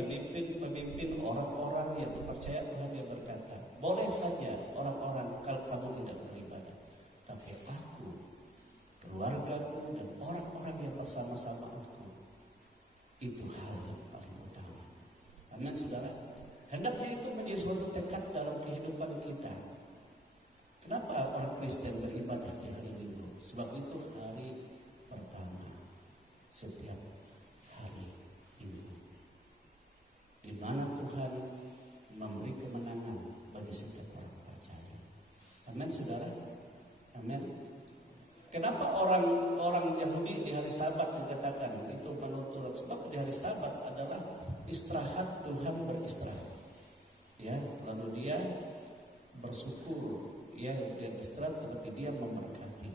pemimpin orang-orang yang percaya Tuhan dia berkata, boleh saja orang-orang kalau kamu tidak beribadah, tapi aku, keluargaku dan orang-orang yang bersama-sama aku, itu hal yang paling utama. Amin saudara. Hendaknya itu menjadi suatu tekad dalam kehidupan kita. Kenapa orang Kristen beribadah di hari Minggu? Sebab itu hari pertama setiap hari Minggu, di mana Tuhan memberi kemenangan bagi setiap orang. Amin, saudara. Amin. Kenapa orang Yahudi di hari Sabat dikatakan itu menurut? Sebab di hari Sabat adalah istirahat, Tuhan beristirahat. Ya, lalu dia bersyukur, ya, dia istirahat, tetapi dia memberkati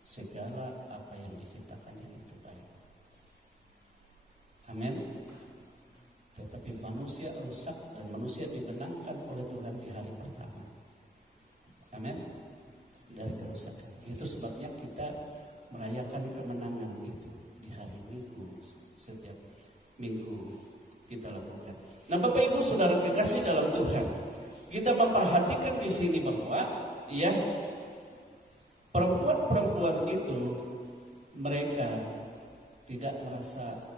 segala apa yang diciptakannya itu baik. Amin. Tetapi manusia rusak dan manusia dimenangkan oleh Tuhan di hari pertama. Amin. Dari kerusakan. Itu sebabnya kita merayakan kemenangan itu di hari Minggu, setiap minggu kita lakukan. Nah, Bapak Ibu Saudara kekasih dalam Tuhan, kita memperhatikan di sini bahwa ya perempuan-perempuan itu mereka tidak merasa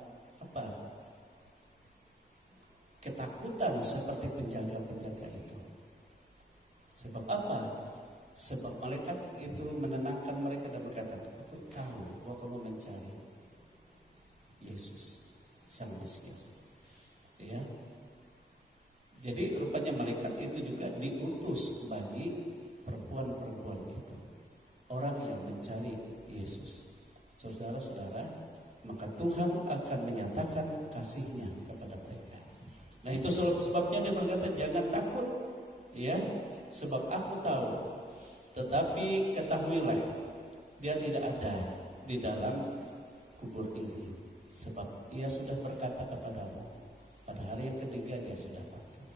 ketakutan seperti penjaga-penjaga itu. Sebab apa? Sebab malaikat itu menenangkan mereka dan berkata, "Aku tahu bahwa kamu mencari Yesus, Sang Mesias." Ya. Jadi rupanya malaikat itu juga diutus bagi perempuan-perempuan itu, orang yang mencari Yesus. Saudara-saudara, maka Tuhan akan menyatakan kasih-Nya kepada mereka. Nah, itu sebabnya dia berkata, "Jangan takut, ya, sebab aku tahu. Tetapi ketahuilah, dia tidak ada di dalam kubur ini, sebab ia sudah berkata kepadamu, pada hari yang ketiga dia sudah bangkit."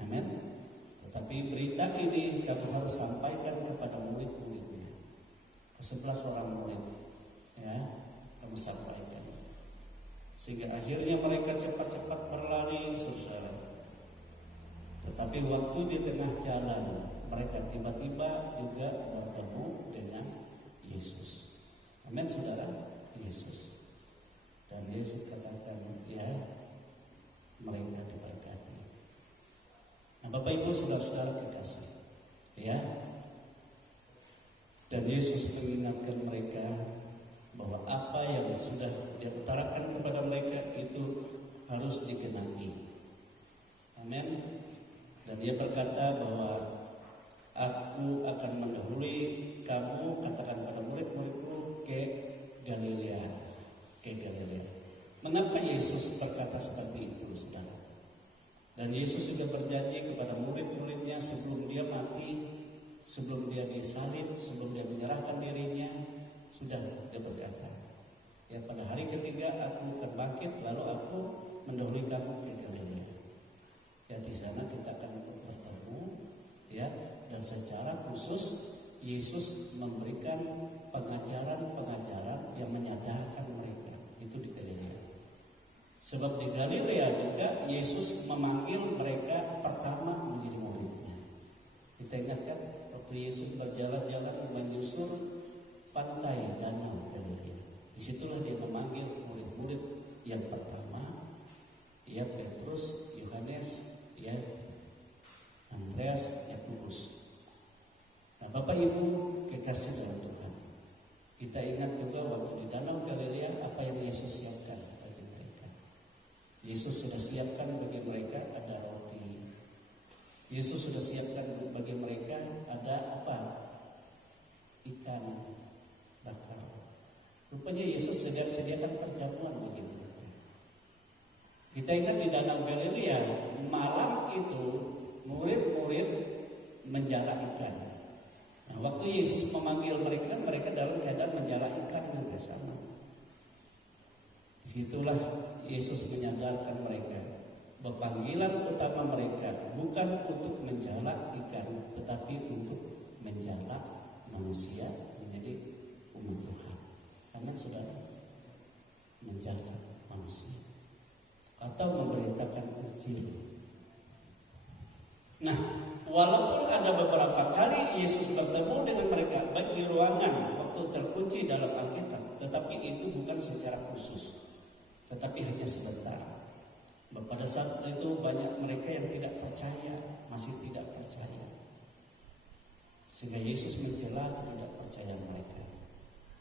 Amin. Tetapi berita ini kamu harus sampaikan kepada murid-muridnya, ke-11 orang murid, ya, kamu sampaikan, sehingga akhirnya mereka cepat-cepat berlari, saudara. Tetapi waktu di tengah jalan mereka tiba-tiba juga bertemu dengan Yesus. Amin, saudara. Yesus. Dan Yesus katakan, ya, mereka diberkati. Nah, Bapak Ibu saudara-saudara kekasih, ya. Dan Yesus mengingatkan mereka bahwa apa yang sudah dia utarakan kepada mereka itu harus digenapi. Amin. Dan dia berkata bahwa aku akan mendahului kamu, katakan pada murid-muridku, ke Galilea. Mengapa Yesus berkata seperti itu, saudara? Dan Yesus sudah berjanji kepada murid-muridnya sebelum dia mati, sebelum dia disalib, sebelum dia menyerahkan dirinya, sudah dia berkata, ya, pada hari ketiga aku akan bangkit, lalu aku mendahului kamu ke Galilea. Ya, di sana kita akan bertemu, ya. Dan secara khusus Yesus memberikan pengajaran-pengajaran yang menyadarkan mereka itu di Galilea. Sebab di Galilea juga Yesus memanggil mereka pertama menjadi muridnya. Kita ingatkan waktu Yesus berjalan-jalan menyusur pantai danau Galilea. Disitulah dia memanggil murid-murid yang pertama, ya, Petrus, Yohanes, ya, Andreas, Yakobus. Nah, Bapak Ibu kekasih dalam Tuhan, kita ingat juga waktu di danau Galilea apa yang Yesus siapkan bagi mereka. Yesus sudah siapkan bagi mereka ada roti. Yesus sudah siapkan bagi mereka ada apa? Ikan bakar. Rupanya Yesus sediakan perjamuan bagi mereka. Kita ingat di danau Galilea malam itu murid-murid menjala ikan. Nah, waktu Yesus memanggil mereka, mereka dalam keadaan menjala ikan juga sama. Disitulah Yesus menyadarkan mereka bahwa panggilan utama mereka bukan untuk menjala ikan, tetapi untuk menjala manusia menjadi umat Tuhan. Amin, saudara. Menjala manusia atau memberitakan Injil. Nah, walaupun ada beberapa kali Yesus bertemu dengan mereka baik di ruangan waktu terkunci dalam Alkitab, tetapi itu bukan secara khusus, tetapi hanya sebentar. Pada saat itu banyak mereka yang tidak percaya, masih tidak percaya, sehingga Yesus mencela ketidakpercayaan mereka.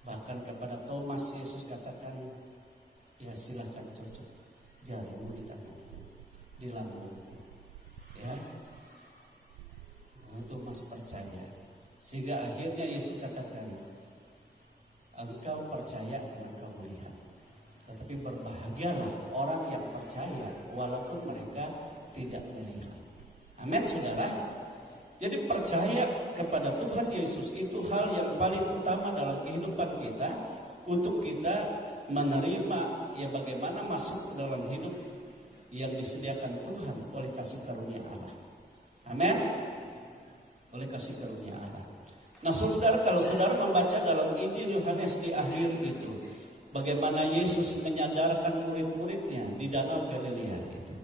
Bahkan kepada Thomas Yesus katakan, ya, silakan cocok jarimu di tanganku, di lambungku, ya. Itu masih percaya. Sehingga akhirnya Yesus katakan, engkau percaya karena engkau melihat. Tetapi berbahagialah orang yang percaya walaupun mereka tidak melihat. Amin, saudara. Jadi percaya kepada Tuhan Yesus itu hal yang paling utama dalam kehidupan kita, untuk kita menerima ya bagaimana masuk dalam hidup yang disediakan Tuhan oleh kasih karunia Allah. Amin. Oleh kasih karunia Allah. Nah, saudara, kalau saudara membaca dalam Injil Yohanes di akhir itu, bagaimana Yesus menyadarkan murid-muridnya di Danau Galilea itu.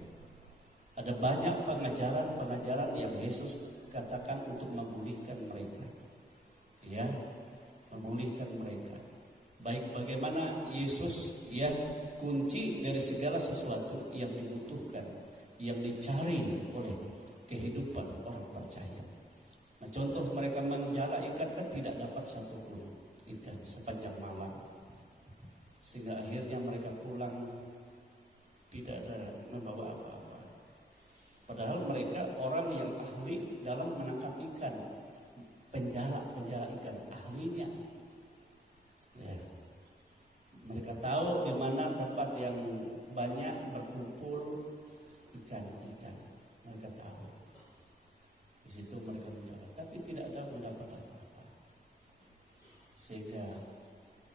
Ada banyak pengajaran-pengajaran yang Yesus katakan untuk memulihkan mereka. Ya, memulihkan mereka. Baik bagaimana Yesus ya kunci dari segala sesuatu yang dibutuhkan, yang dicari oleh kehidupan orang percaya. Nah, contoh mereka menjala ikan kan tidak dapat satu pun ikan sepanjang malam, sehingga akhirnya mereka pulang tidak ada membawa apa-apa. Padahal mereka orang yang ahli dalam menangkap ikan, penjala ikan, ahlinya. Ya. Mereka tahu di mana tempat yang banyak berkumpul ikan. Mereka tahu. Di situ mereka menjaga, tapi tidak ada mendapat apa-apa. Sehingga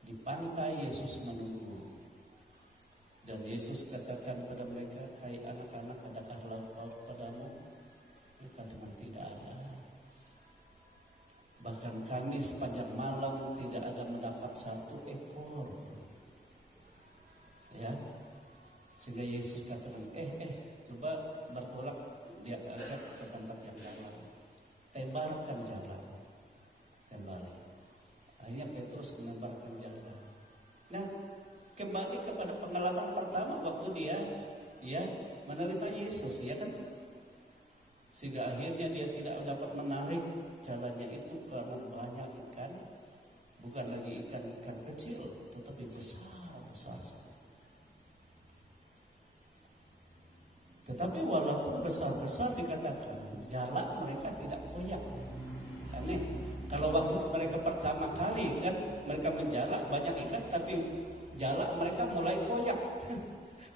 di pantai Yesus menunggu, dan Yesus katakan kepada mereka, hai anak-anak, adakah lauk padamu? Mereka cuma tidak ada. Bahkan kami sepanjang malam tidak ada mendapat satu ekor. Ya, sehingga Yesus katakan, coba bertolak dia agak ke tempat yang lain, tebarkan jalan, Akhirnya Petrus menebarkan jalan. Nah, kembali kepada pengalaman pertama waktu dia ya menerima Yesus, ya kan? Sehingga akhirnya dia tidak dapat menarik jalannya itu karena banyak ikan, bukan lagi ikan kecil, tetapi besar. Tetapi walaupun besar-besar dikatakan, jala mereka tidak koyak. Aneh. Kalau waktu mereka pertama kali kan mereka menjala banyak ikan, tapi jala mereka mulai koyak.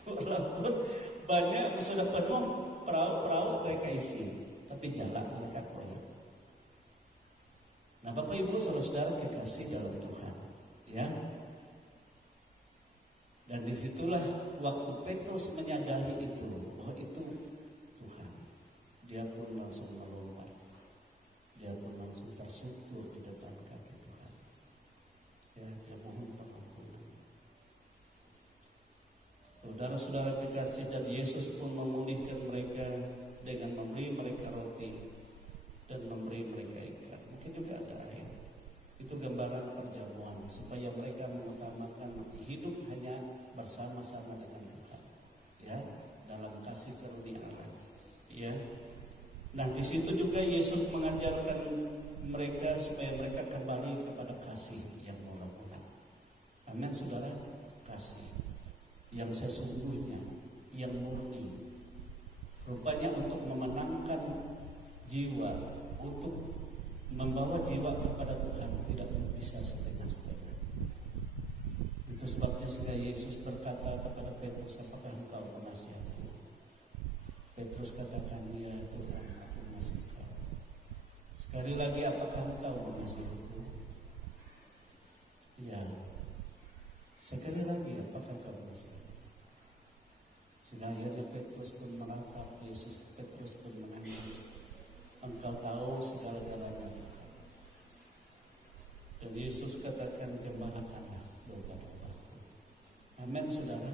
Walaupun banyak sudah penuh perahu mereka isi, tapi jala mereka koyak. Nah, Bapak Ibu saudara kekasih dalam Tuhan, ya. Dan disitulah waktu Petrus menyadari itu, bahwa itu Tuhan, dia pun langsung melompat, dia pun langsung tersungkur di depan kaki Tuhan. Ya, dia mohon pengampunan. Saudara-saudara kekasih, dan Yesus pun memulihkan mereka dengan memberi mereka roti dan memberi mereka ikan. Mungkin juga ada air. Itu gambaran perjamuan supaya mereka mengutamakan hidup hanya bersama-sama dengan Tuhan, ya, dalam kasih karunia Allah, ya. Nah, di situ juga Yesus mengajarkan mereka supaya mereka kembali kepada kasih yang mula-mula. Amin, saudara, kasih yang sesungguhnya, yang murni. Rupanya untuk memenangkan jiwa, untuk membawa jiwa kepada Tuhan tidak bisa setengah-setengah. Itu sebabnya sehingga Yesus berkata kepada Petrus, apakah engkau mengasihi aku? Petrus katakan, ya Tuhan, aku mengasihi engkau. Sekali lagi, apakah engkau mengasihi aku? Ya. Sekali lagi, apakah engkau mengasihi aku? Sehingga akhirnya Petrus pun merangkap Yesus. Petrus pun menangis. Engkau tahu segala-galanya. Dan Yesus katakan, gembalakanlah domba-dombaku. Amin, saudara.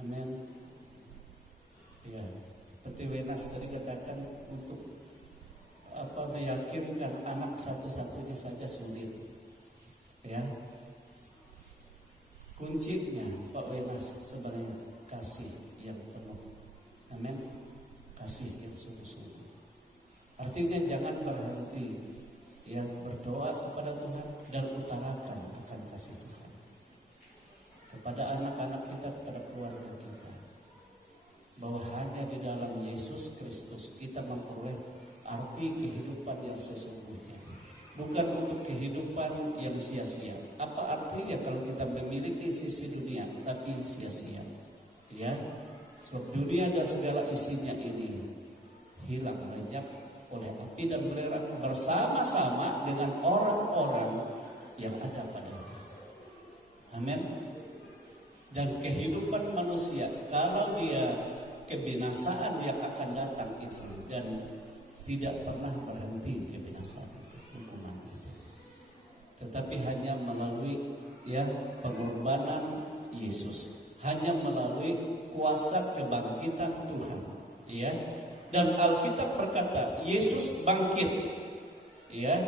Amin. Ya, seperti Wenas tadi katakan, untuk meyakinkan anak satu-satunya saja sulit. Ya, kuncinya Pak Wenas sebenarnya kasih yang penuh. Amin. Kasih yang sungguh-sungguh. Artinya jangan berhenti, ya, berdoa kepada Tuhan dan utarakan akan kasih Tuhan kepada anak-anak kita, kepada keluarga kita, bahwa hanya di dalam Yesus Kristus kita memperoleh arti kehidupan yang sesungguhnya. bukan untuk kehidupan yang sia-sia. Apa artinya kalau kita memiliki sisi dunia tapi sia-sia? Ya, sebab dunia dan segala isinya ini hilang lenyap oleh api dan belerang bersama-sama dengan orang-orang yang ada padanya. Amin. Dan kehidupan manusia kalau dia kebinasaan yang akan datang itu dan tidak pernah berhenti kebinasaan itu, hukuman itu. Tetapi hanya melalui pengorbanan Yesus, hanya melalui kuasa kebangkitan Tuhan, ya. Dan Alkitab berkata Yesus bangkit, ya.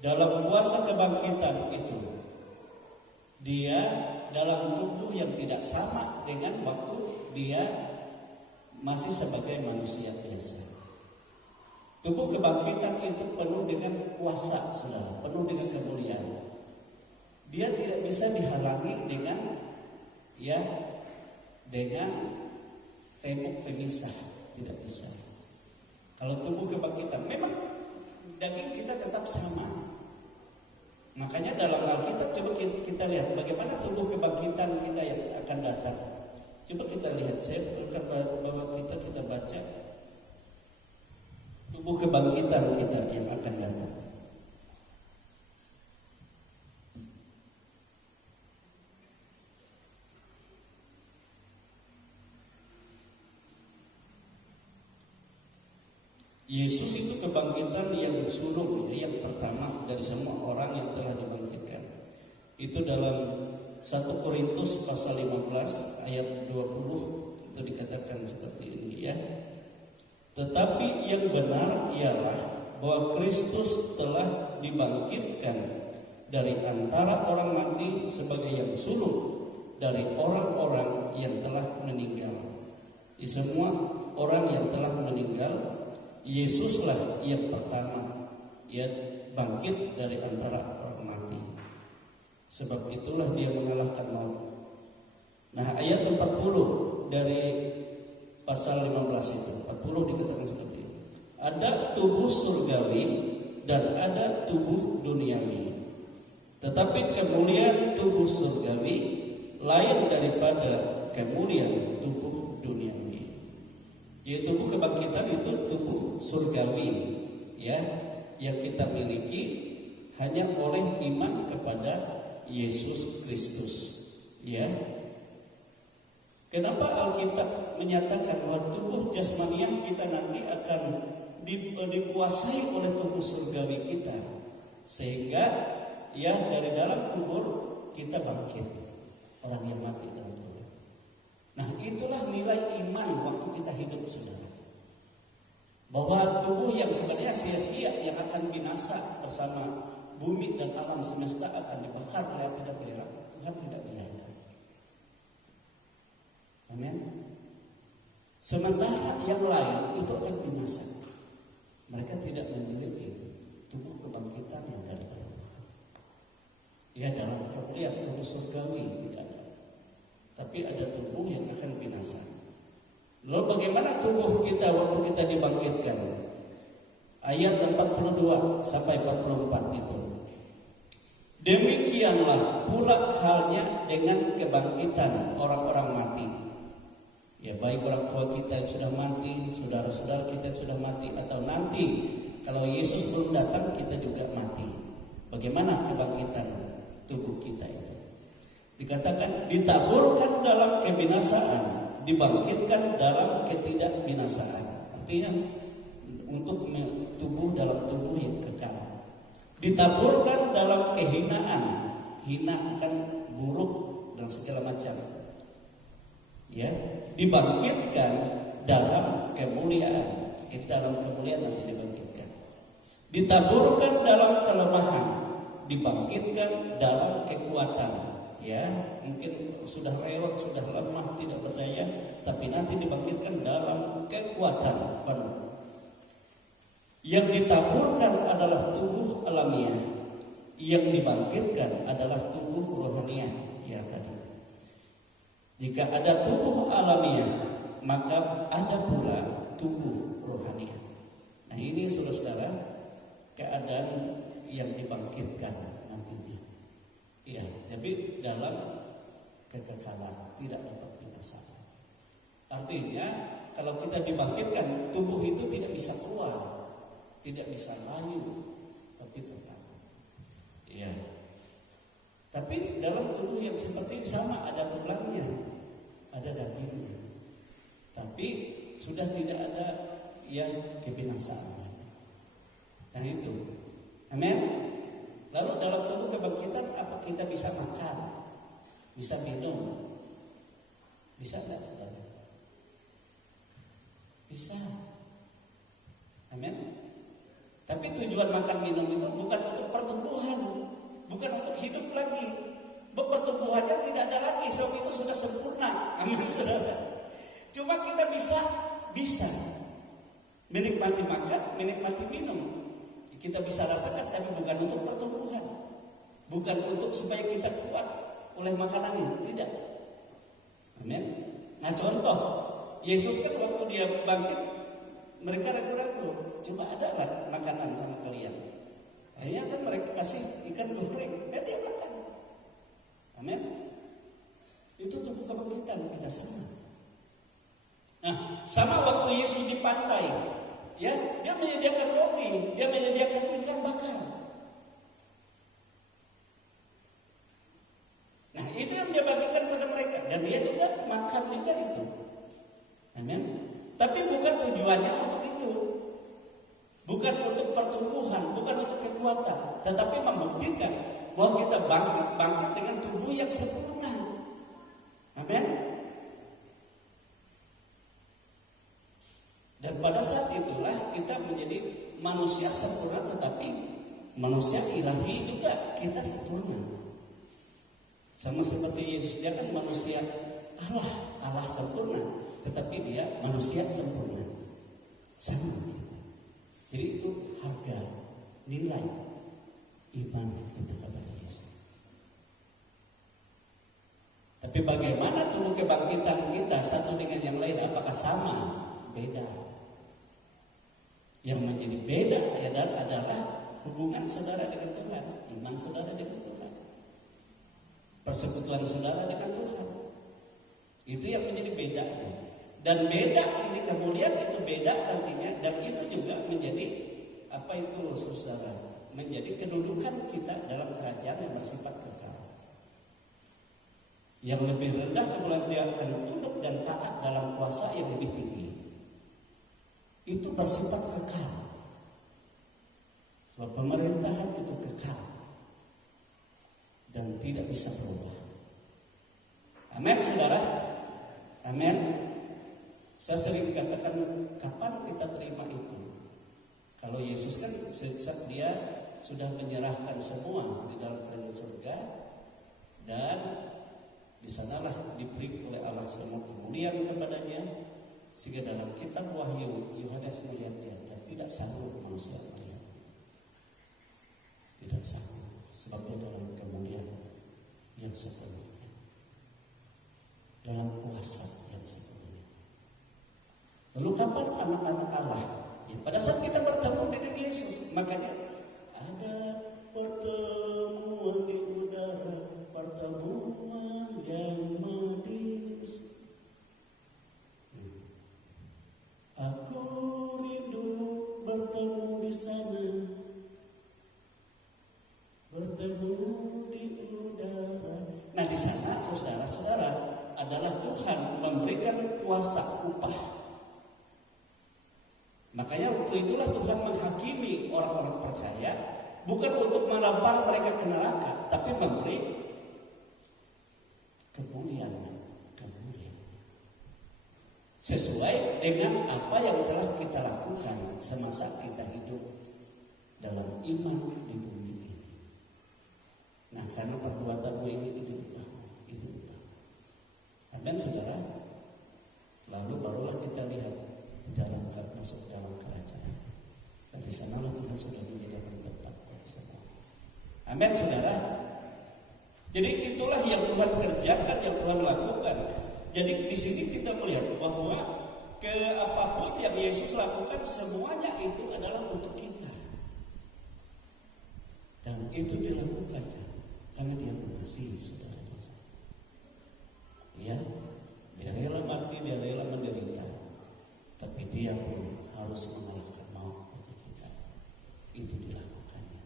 Dalam kuasa kebangkitan itu dia dalam tubuh yang tidak sama dengan waktu dia masih sebagai manusia biasa. Tubuh kebangkitan itu penuh dengan kuasa, saudara, penuh dengan kemuliaan. Dia tidak bisa dihalangi dengan tembok pemisah, tidak bisa. Kalau tubuh kebangkitan, memang daging kita tetap sama. Makanya dalam Alkitab coba kita lihat bagaimana tubuh kebangkitan kita yang akan datang. Coba kita lihat, saya akan bawa kita baca tubuh kebangkitan kita yang akan datang. Yesus itu kebangkitan yang sulung, yang pertama dari semua orang yang telah dibangkitkan. Itu dalam 1 Korintus pasal 15 ayat 20 itu dikatakan seperti ini, ya. Tetapi yang benar ialah bahwa Kristus telah dibangkitkan dari antara orang mati sebagai yang sulung dari orang-orang yang telah meninggal. Di semua orang yang telah meninggal, Yesuslah yang pertama, ia bangkit dari antara orang mati. Sebab itulah dia mengalahkan maut. Nah, ayat 40 dari pasal 15 itu, 40 dikatakan seperti ini. Ada tubuh surgawi dan ada tubuh duniawi. Tetapi kemuliaan tubuh surgawi lain daripada kemuliaan tubuh duniawi. Yaitu tubuh kebangkitan itu tubuh surgawi, ya, yang kita miliki hanya oleh iman kepada Yesus Kristus, ya. Kenapa Alkitab menyatakan bahwa tubuh jasmaniah kita nanti akan dikuasai oleh tubuh surgawi kita, sehingga ya dari dalam kubur kita bangkit, orang yang mati dalam kubur. Nah, itulah nilai iman waktu kita hidup, saudara. Bahwa tubuh yang sebenarnya sia-sia, yang akan binasa bersama bumi dan alam semesta akan dibakar oleh api dan belerang. Tuhan tidak biarkan. Amin. Sementara yang lain itu akan binasa. Mereka tidak memiliki tubuh kebangkitan yang dari Tuhan. Ya, dalam kemuliaan tubuh surgawi tidak ada. Tapi ada tubuh yang akan binasa. Lalu bagaimana tubuh kita waktu kita dibangkitkan? Ayat 42 sampai 44 itu. Demikianlah pula halnya dengan kebangkitan orang-orang mati. Ya, baik orang tua kita yang sudah mati, saudara-saudara kita yang sudah mati, atau nanti kalau Yesus belum datang kita juga mati. Bagaimana kebangkitan tubuh kita itu? Dikatakan ditaburkan dalam kebinasaan, dibangkitkan dalam ketidakbinasaan. Artinya untuk tubuh dalam tubuh yang kekal. Ditaburkan dalam kehinaan, hina akan buruk dan segala macam. Ya, dibangkitkan dalam kemuliaan. Dalam kemuliaan nanti dibangkitkan. Ditaburkan dalam kelemahan, dibangkitkan dalam kekuatan. Ya, mungkin sudah lewat, sudah lemah, tidak berdaya, tapi nanti dibangkitkan dalam kekuatan penuh. Yang ditaburkan adalah tubuh alamiah, yang dibangkitkan adalah tubuh rohaniah. Ya, tadi. Jika ada tubuh alamiah, maka ada pula tubuh rohaniah. Nah, ini saudara-saudara, keadaan yang dibangkitkan nantinya. Iya, tapi dalam kekekalan, tidak dapat binasa. Artinya kalau kita dibangkitkan, tubuh itu tidak bisa keluar, tidak bisa layu, tapi tetap. Iya. Tapi dalam tubuh yang seperti sama, ada tulangnya, ada dagingnya, tapi sudah tidak ada yang kebinasaan. Nah itu, amin. Lalu dalam tubuh kebangkitan, apa kita bisa makan, bisa minum, bisa nggak saudara? Bisa, amin. Tapi tujuan makan minum itu bukan untuk pertumbuhan, bukan untuk hidup lagi. Pertumbuhannya tidak ada lagi, sebab itu sudah sempurna, amin saudara. Cuma kita bisa menikmati makan, menikmati minum. Kita bisa rasakan, tapi bukan untuk pertumbuhan, bukan untuk supaya kita kuat oleh makanannya, tidak. Amin. Nah contoh, Yesus kan waktu dia bangkit, mereka ragu-ragu, coba ada lah makanan sama kalian. Akhirnya kan mereka kasih ikan goreng, dan dia makan. Amin. Itu tubuh kebangkitan kita sama. Nah, sama waktu Yesus di pantai, ya, dia menyediakan roti, dia menyediakan ikan bakar. Nah, itu yang dia bagikan pada mereka, dan dia juga makan juga itu. Amin. Tapi bukan tujuannya untuk itu, bukan untuk pertumbuhan, bukan untuk kekuatan, tetapi membuktikan bahwa kita bangkit dengan tubuh yang sempurna. Amin. Dan pada saat itulah kita menjadi manusia sempurna, tetapi manusia ilahi juga kita sempurna. Sama seperti Yesus, dia kan manusia Allah sempurna, tetapi dia manusia sempurna. Sama kita. Jadi itu harga, nilai iman kita kepada Yesus. Tapi bagaimana tubuh kebangkitan kita satu dengan yang lain? Apakah sama? Beda. Yang menjadi beda adalah hubungan saudara dengan Tuhan, iman saudara dengan Tuhan, persekutuan saudara dengan Tuhan. Itu yang menjadi bedanya. Dan beda ini kemudian itu beda nantinya, dan itu juga menjadi apa itu saudara? Menjadi kedudukan kita dalam kerajaan yang bersifat kekal. Yang lebih rendah kemudian dia akan tunduk dan taat dalam kuasa yang lebih tinggi. Itu bersifat kekal. Sebab pemerintahan itu kekal dan tidak bisa berubah. Amin saudara. Amin. Saya sering katakan, kapan kita terima itu? Kalau Yesus kan sejak dia sudah menyerahkan semua di dalam kerajaan surga, dan di sanalah diberi oleh Allah semua kemuliaan kepadanya, sehingga dalam kitab Wahyu Yohanes melihat dia dan tidak sanggup manusia melihat, tidak sanggup, sebab dia dalam kemuliaan yang sepenuhnya, dalam kuasa yang sepenuhnya. Lalu kapan anak-anak Allah? Ya, pada saat kita bertemu dengan Yesus, makanya ada pertemuan di udara, pertemuan yang manis. Aku rindu bertemu di sana, bertemu di udara. Nah di sana saudara-saudara adalah Tuhan memberikan kuasa upah. Makanya waktu itulah Tuhan menghakimi orang-orang percaya, bukan untuk melempar mereka ke neraka, tapi memberi kemuliaan. Sesuai dengan apa yang telah kita lakukan semasa kita hidup dalam iman di bumi ini. Nah, karena perbuatanmu ini diubah. Amin, saudara. Lalu barulah kita lihat di dalam masuk dalam kerajaan. Dan di sanalah Tuhan sudah menyediakan tempat bagi semua. Amin, saudara. Jadi itulah yang Tuhan kerjakan, yang Tuhan lakukan. Jadi di sini kita melihat bahwa apapun yang Yesus lakukan semuanya itu adalah untuk kita. itu dilakukannya karena dia mengasihi saudara. Ya, dia rela mati, dia rela menderita, tapi dia pun harus mengalahkan maut bagi kita. Itu dilakukannya.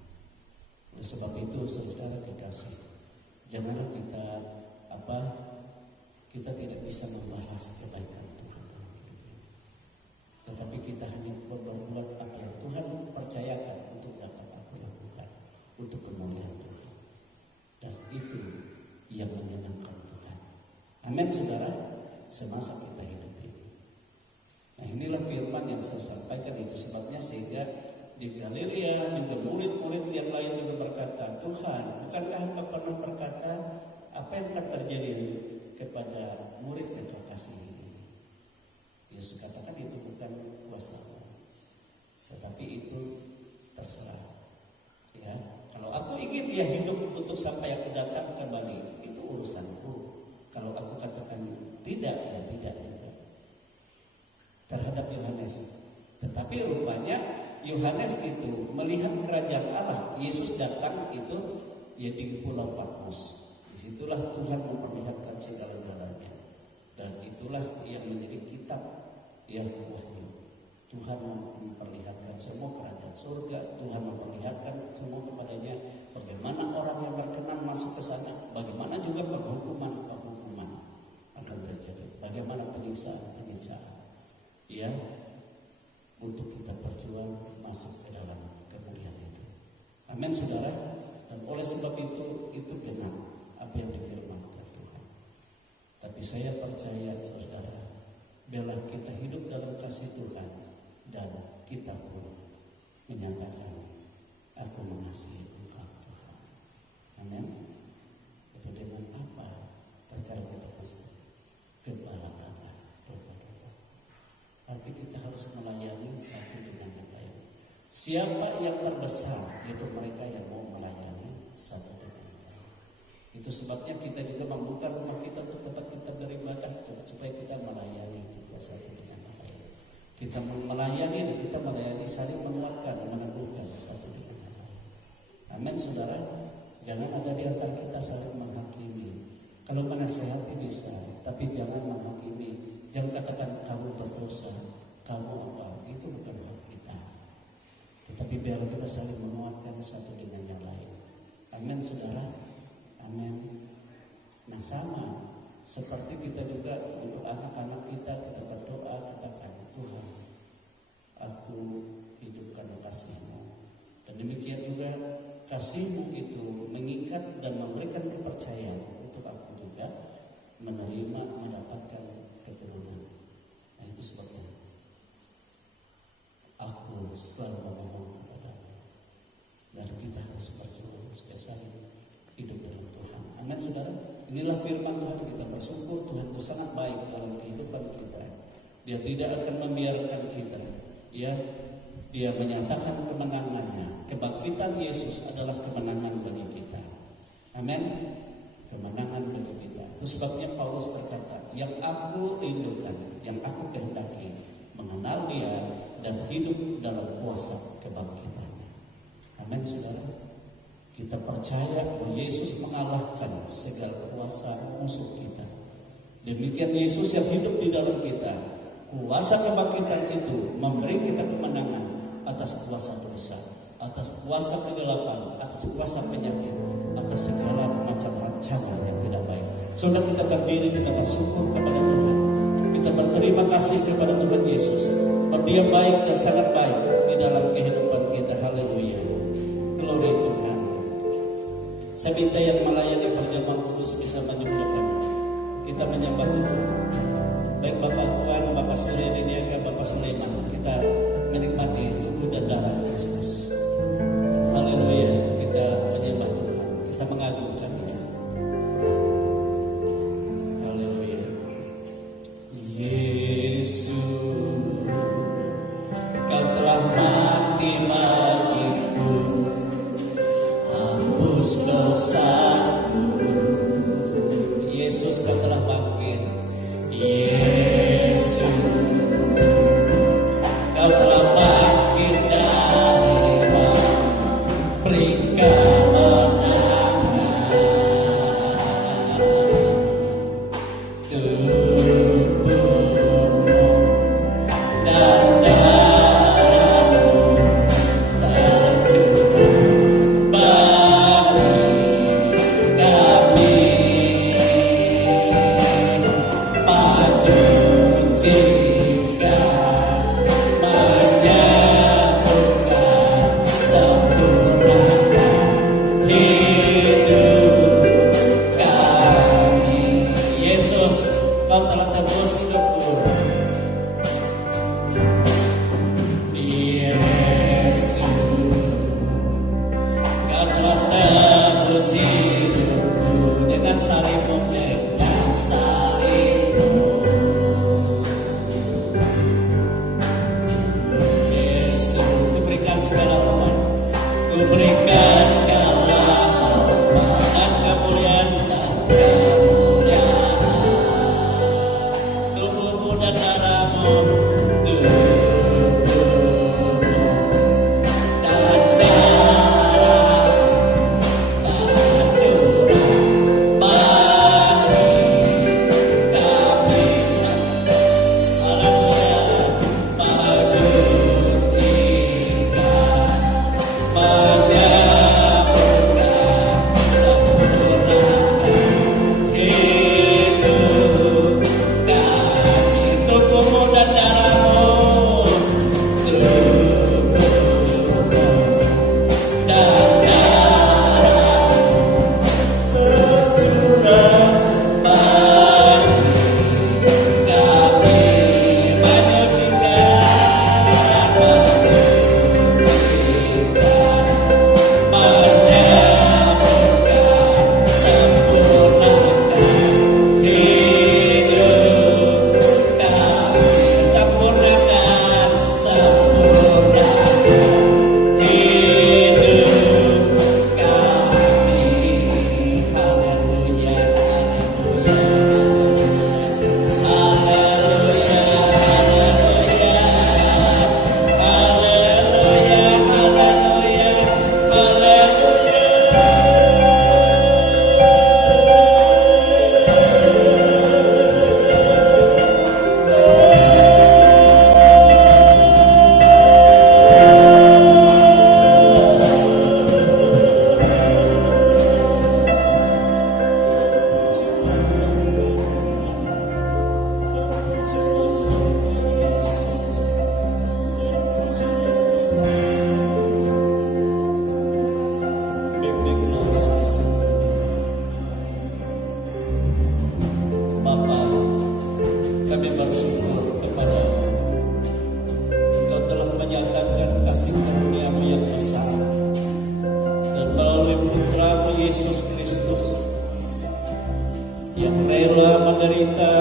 Oleh sebab itu, saudara kekasih, janganlah kita tidak bisa membalas kebaikan Tuhan dalam hidup ini. Tetapi kita hanya berbuat apa yang Tuhan percayakan untuk dapat aku lakukan untuk kemuliaan Tuhan. Dan itu yang menyenangkan Tuhan. Amin, saudara, semasa kita hidup ini. Nah, inilah firman yang saya sampaikan, itu sebabnya sehingga di Galilea juga murid-murid yang lain juga berkata, Tuhan, bukankah Engkau pernah berkata apa yang akan terjadi kepada murid yang Kau kasihi ini? Yesus katakan itu bukan kuasa, tetapi itu terserah. Ya, kalau aku ingin dia hidup untuk sampai aku datang kembali, itu urusanku. Kalau aku katakan tidak, ya tidak terhadap Yohanes. Tetapi rupanya Yohanes itu melihat kerajaan Allah. Yesus datang itu ya di Pulau Patmos. Disitulah Tuhan memperlihatkan segala-galanya. Dan itulah yang menjadi kitab yang Wahyu. Tuhan memperlihatkan semua kerajaan surga. Tuhan memperlihatkan semua kepadanya bagaimana orang yang berkenan masuk ke sana, bagaimana juga penghukuman akan terjadi, bagaimana penyiksaan ya, untuk kita berjuang masuk ke dalam kemuliaan itu. Amin, saudara. Dan oleh sebab itu benar apa yang difirmankan Tuhan. Tapi saya percaya, saudara, biarlah kita hidup dalam kasih Tuhan dan kita pun menyatakan aku mengasihi Engkau Tuhan. Amin. Itu dengan apa? Perkara kita kasih kebalakan doa-doa. Arti kita harus melayani satu dengan yang lain. Siapa yang terbesar, yaitu mereka yang mau melayani satu dengan yang lain. Itu sebabnya kita juga membuka rumah kita untuk tempat kita beribadah, supaya kita melayani kita satu dengan yang lain. Kita melayani dan kita melayani saling menguatkan, meneguhkan satu dengan yang lain. Amin, saudara. Jangan ada di antara kita saling menghakimi. Kalau menasehati bisa, tapi jangan menghakimi. Jangan katakan kamu berdosa, kamu apa. Itu bukan hak kita. Tetapi biar kita saling menguatkan satu dengan yang lain. Amin, saudara. Amin. Nah, sama seperti kita juga untuk anak-anak kita berdoa, katakan, Tuhan, aku hidupkan kasih-Mu. Dan demikian juga kasih-Mu itu mengikat dan memberikan kepercayaan untuk aku juga menerima, mendapatkan keturunan. Nah, itu sebabnya aku selalu memohon kepada-Mu, dan kita harus berjuang supaya saling hidup dalam Tuhan. Amin, saudara. Inilah firman Tuhan, kita bersyukur Tuhan itu sangat baik dalam kehidupan kita. Dia tidak akan membiarkan kita. Dia menyatakan kemenangannya. Kebangkitan Yesus adalah kemenangan bagi kita. Amin. Kemenangan bagi kita. Itu sebabnya Paulus berkata, yang aku rindukan, yang aku kehendaki, mengenal Dia dan hidup dalam kuasa kebangkitannya. Amin, saudara. Kita percaya bahwa Yesus mengalahkan segala kuasa musuh kita. Demikian Yesus yang hidup di dalam kita, kuasa kebangkitan itu memberi kita kemenangan atas kuasa dosa, atas kuasa kegelapan, atas kuasa penyakit, atas segala macam rancangan yang tidak baik. Saudara, kita berdiri, kita bersyukur kepada Tuhan. Kita berterima kasih kepada Tuhan Yesus. Dia baik dan sangat baik di dalam kehidupan kita. Haleluya. Glory Tuhan. Saya minta yang melayani perjamuan kudus bisa maju ke depan. Kita menyembah Tuhan. Baik Bapak Tuhan, Bapak Surya Diniaga, Bapak Sulaiman, kita menikmati tubuh dan darah Kristus. Haleluya. Kita menyembah Tuhan. Kita mengagungkan Dia. Haleluya. Yesus, Kau telah mati bagiku, hapus dosaku. Yesus, Kau telah bangkit. Yesus, Kau telah bangkit dari mati, berikan Ku berikan segala hormat dan kemuliaan tubuhmu dan darahmu, Yesus Kristus yang rela menderita,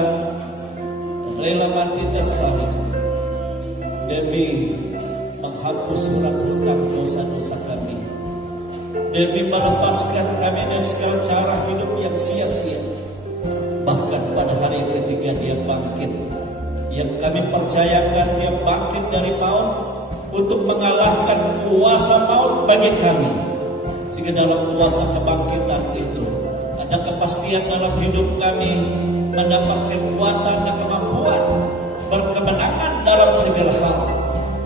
rela mati tersalib demi menghapus surat hutang dosa-dosa kami, demi melepaskan kami dari segala cara hidup yang sia-sia. Bahkan pada hari ketiga dia bangkit, yang kami percayakan dia bangkit dari maut untuk mengalahkan kuasa maut bagi kami. Sehingga dalam kuasa kebangkitan itu ada kepastian dalam hidup kami, mendapat kekuatan dan kemampuan berkemenangan dalam segala hal.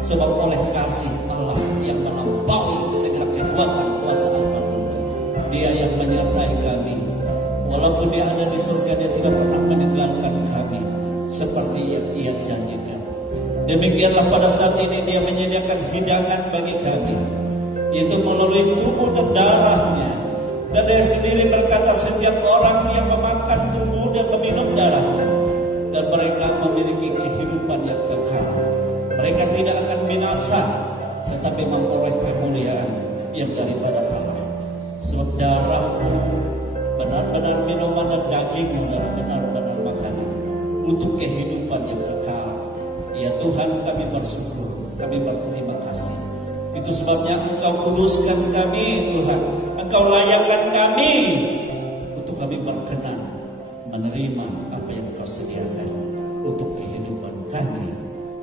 Sebab oleh kasih Allah yang melampaui segala kekuatan kuasa apapun, dia yang menyertai kami. Walaupun dia ada di surga, dia tidak pernah meninggalkan kami seperti yang dia janjikan. Demikianlah pada saat ini dia menyediakan hidangan bagi kami, itu melalui tubuh dan darahnya. Dan dia sendiri berkata, setiap orang yang memakan tubuh dan meminum darahnya, dan mereka memiliki kehidupan yang kekal, mereka tidak akan binasa, tetapi memperoleh kemuliaan yang daripada Allah. Sebab darahmu benar-benar minuman dan dagingmu adalah benar-benar makanan untuk kehidupan yang kekal. Ya Tuhan, kami bersyukur, kami berterima kasih. Itu sebabnya Engkau kuduskan kami, Tuhan. Engkau layakkan kami untuk kami berkenan menerima apa yang Engkau sediakan untuk kehidupan kami,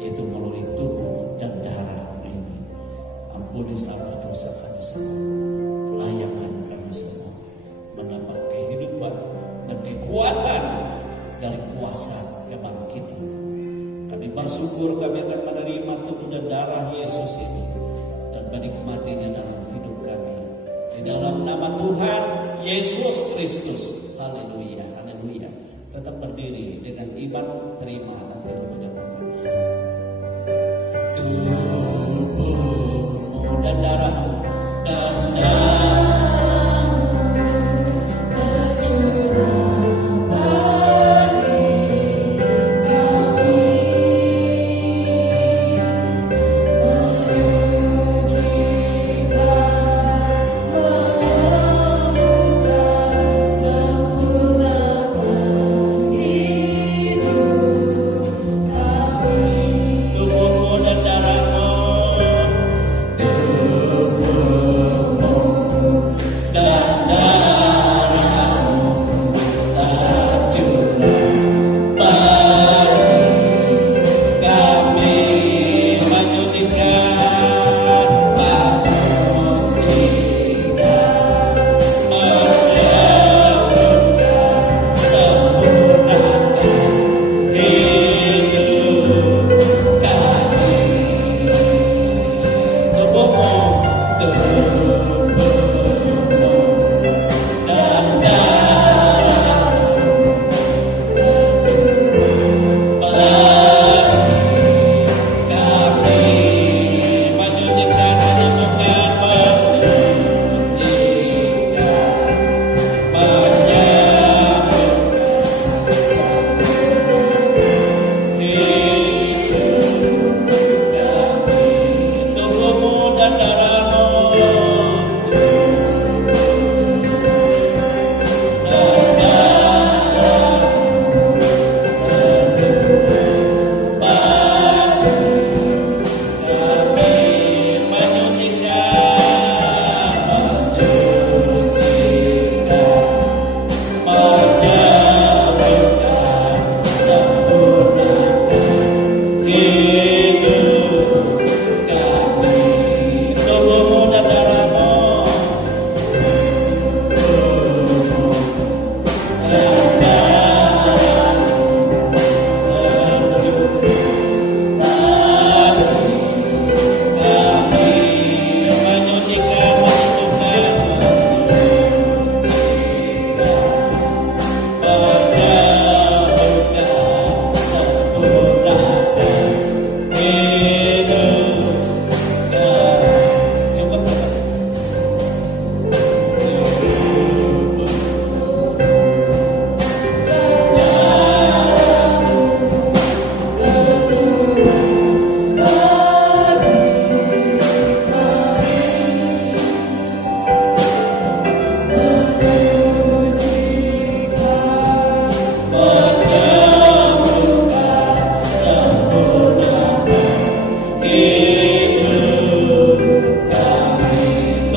yaitu melalui tubuh dan darah ini. Ampuni segala dosa kami semua, layakkan kami semua mendapat kehidupan dan kekuatan dari kuasa kebangkitan. Kami bersyukur kami akan menerima tubuh dan darah Yesus ini dan menikmatinya dalam hidup kami. Di dalam nama Tuhan Yesus Kristus. Haleluya, haleluya. Tetap berdiri dengan iman, terima nanti itu dan tubuhmu dan darahmu dan Sempurnakan hidup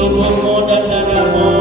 tubuhmu dan darahmu.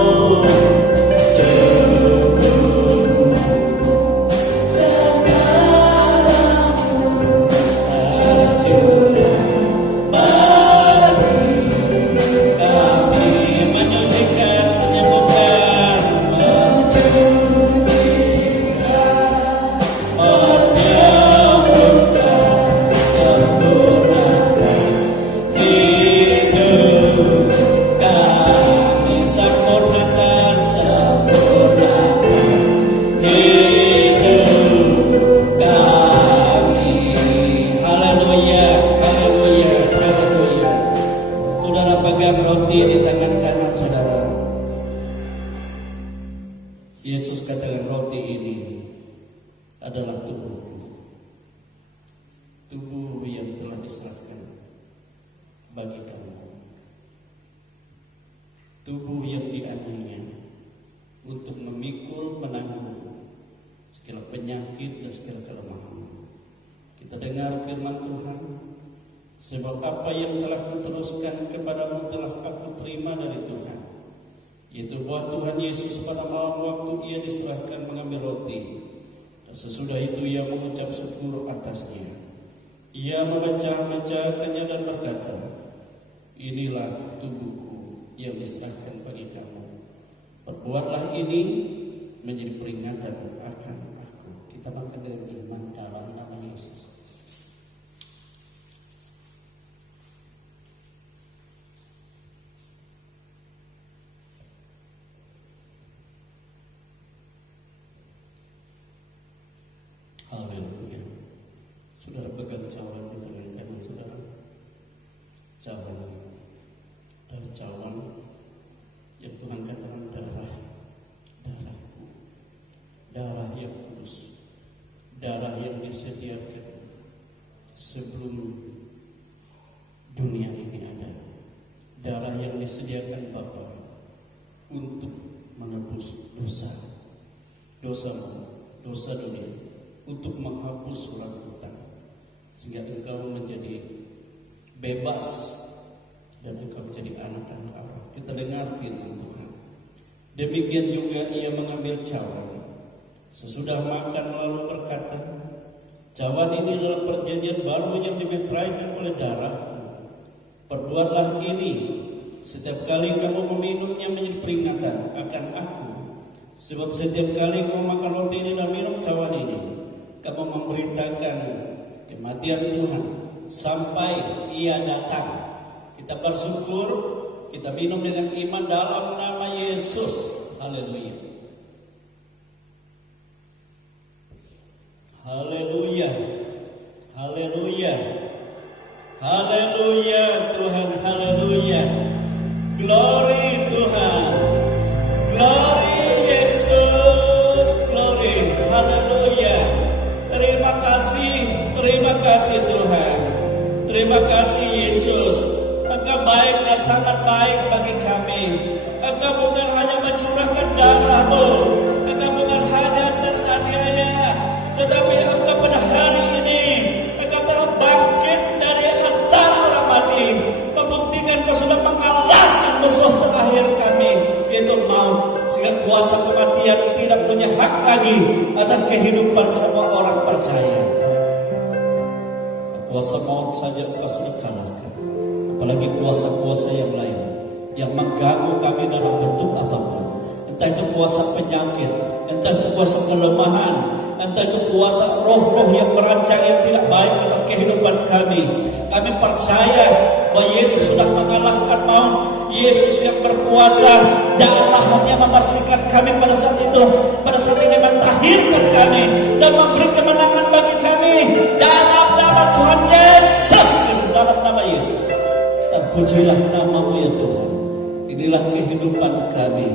Yesus katakan, roti ini adalah tubuhku, tubuh yang telah diserahkan bagi kamu, tubuh yang dianiaya untuk memikul menanggung segala penyakit dan segala kelemahan. Kita dengar firman Tuhan, sebab apa yang telah kuteruskan kepadamu telah aku terima dari Tuhan, yaitu bahwa Tuhan Yesus pada malam waktu ia diserahkan mengambil roti, dan sesudah itu ia mengucap syukur atasnya. Ia memecah-mecahkannya dan berkata, inilah tubuhku yang diserahkan bagi kamu. Perbuatlah ini menjadi peringatan akan aku. Kita makan dengan iman dalam nama Yesus. Haleluya. Saudara pegang cawan di tangan kanan saudara. Cawan dari cawan yang Tuhan katakan darahku, darah yang kudus, darah yang disediakan sebelum dunia ini ada, darah yang disediakan Bapa untuk menebus dosa dunia, untuk menghapus surat hutang, sehingga engkau menjadi bebas dan engkau menjadi anak-anak Allah. Kita dengar firman Tuhan. Demikian juga ia mengambil cawan sesudah makan lalu berkata, cawan ini adalah perjanjian baru yang dimeteraikan oleh darahku. Perbuatlah ini setiap kali kamu meminumnya menjadi peringatan akan aku. Sebab setiap kali kamu makan roti ini dan minum cawan ini, kamu memberitakan kematian Tuhan sampai ia datang. Kita bersyukur, kita minum dengan iman dalam nama Yesus. Haleluya. Haleluya. Haleluya. Haleluya Tuhan, haleluya. Glory Tuhan. Glory Yesus, glory. Haleluya. Terima kasih Tuhan. Terima kasih Yesus. Engkau baik dan sangat baik bagi kami. Engkau bukan hanya mencurahkan darah-Mu, Engkau bukan hanya teraniaya, tetapi Engkau pada hari ini Engkau telah bangkit dari antara orang mati, membuktikan Kau sudah mengalahkan musuh terakhir kami, yaitu maut, sehingga kuasa kematian tidak punya hak lagi atas kehidupan semua orang percaya. Kuasa maut saja Engkau sudah kalahkan, apalagi kuasa-kuasa yang lain yang mengganggu kami dalam bentuk apapun, entah itu kuasa penyakit, entah itu kuasa kelemahan, entah itu kuasa roh-roh yang merancang yang tidak baik atas kehidupan kami. Kami percaya bahwa Yesus sudah mengalahkan maut. Yesus yang berkuasa, darahnya membersihkan kami pada saat itu, pada saat ini mentahirkan kami dan memberi kemenangan bagi kami dalam nama Tuhan Yesus Kristus, dalam nama Yesus. Terpujilah nama-Mu ya Tuhan. Inilah kehidupan kami.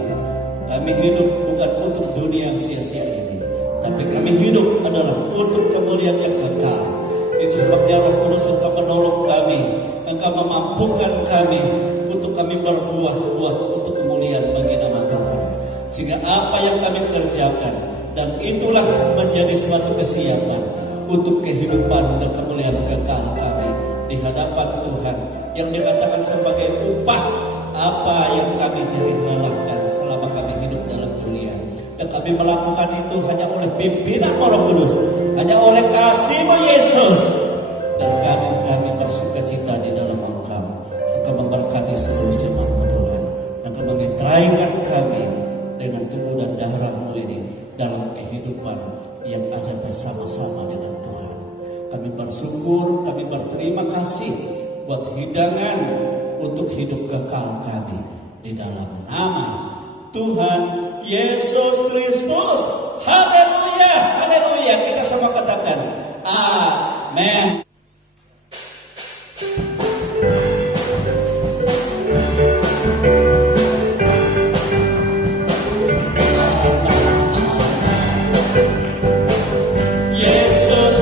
Kami hidup bukan untuk dunia yang sia-sia ini, tapi kami hidup adalah untuk kemuliaan yang kekal. Itu sebabnya Roh Kudus Engkau menolong kami, Engkau memampukan kami untuk kami berbuah-buah untuk kemuliaan bagi nama Tuhan. Sehingga apa yang kami kerjakan, dan itulah menjadi suatu kesiapan untuk kehidupan dan kemuliaan kekal kami di hadapan Tuhan, yang dikatakan sebagai upah apa yang kami jadi lelahkan selama kami hidup dalam dunia. Dan kami melakukan itu hanya oleh pimpinan Roh Kudus, hanya oleh kasih-Mu Yesus. Dan kami bersukacita di dalam Engkau. Engkau memberkati seluruh jemaat-Mu Tuhan. Engkau memitraikan kami dengan tubuh dan darah-Mu ini dalam kehidupan yang ada bersama-sama dengan Tuhan. Kami bersyukur, kami berterima kasih buat hidangan untuk hidup kekal kami di dalam nama Tuhan Yesus Kristus. Haleluya, haleluya. Kita semua katakan amin. Terus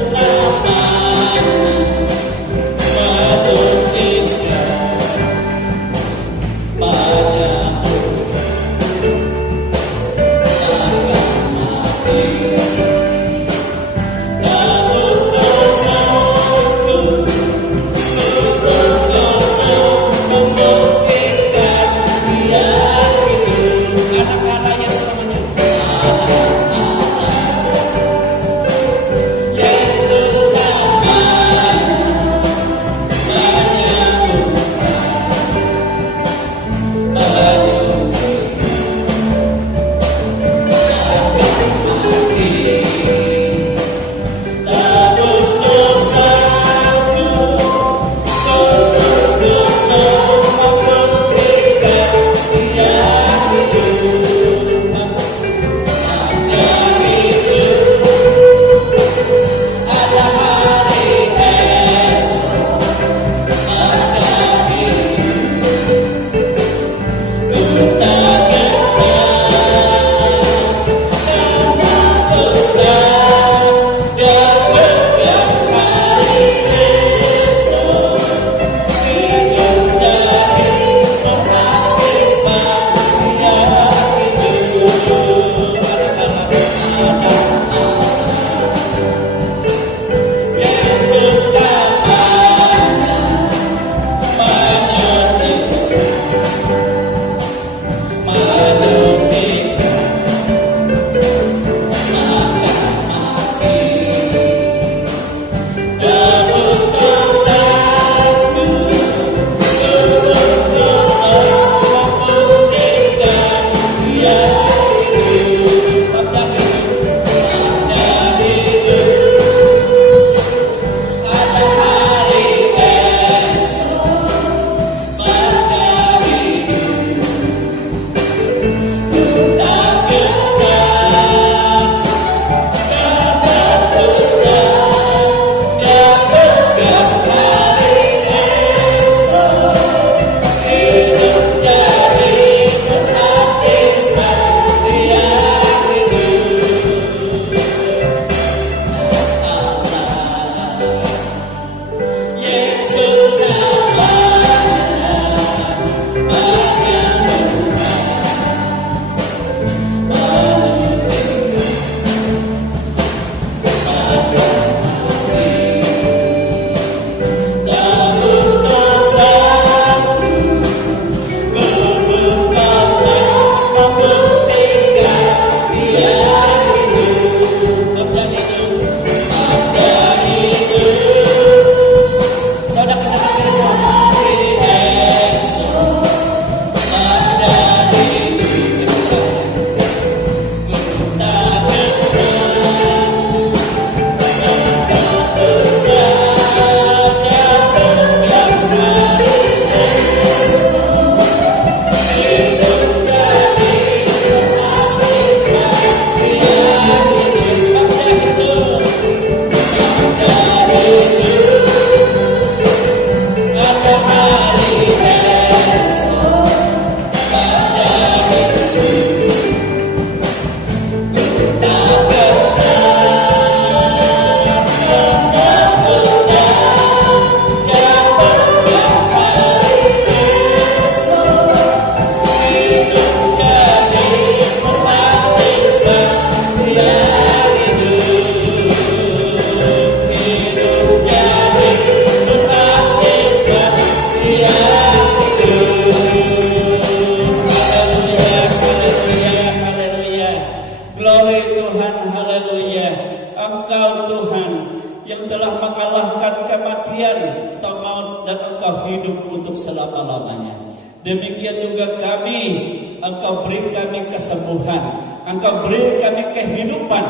Engkau beri kami kesembuhan, Engkau beri kami kehidupan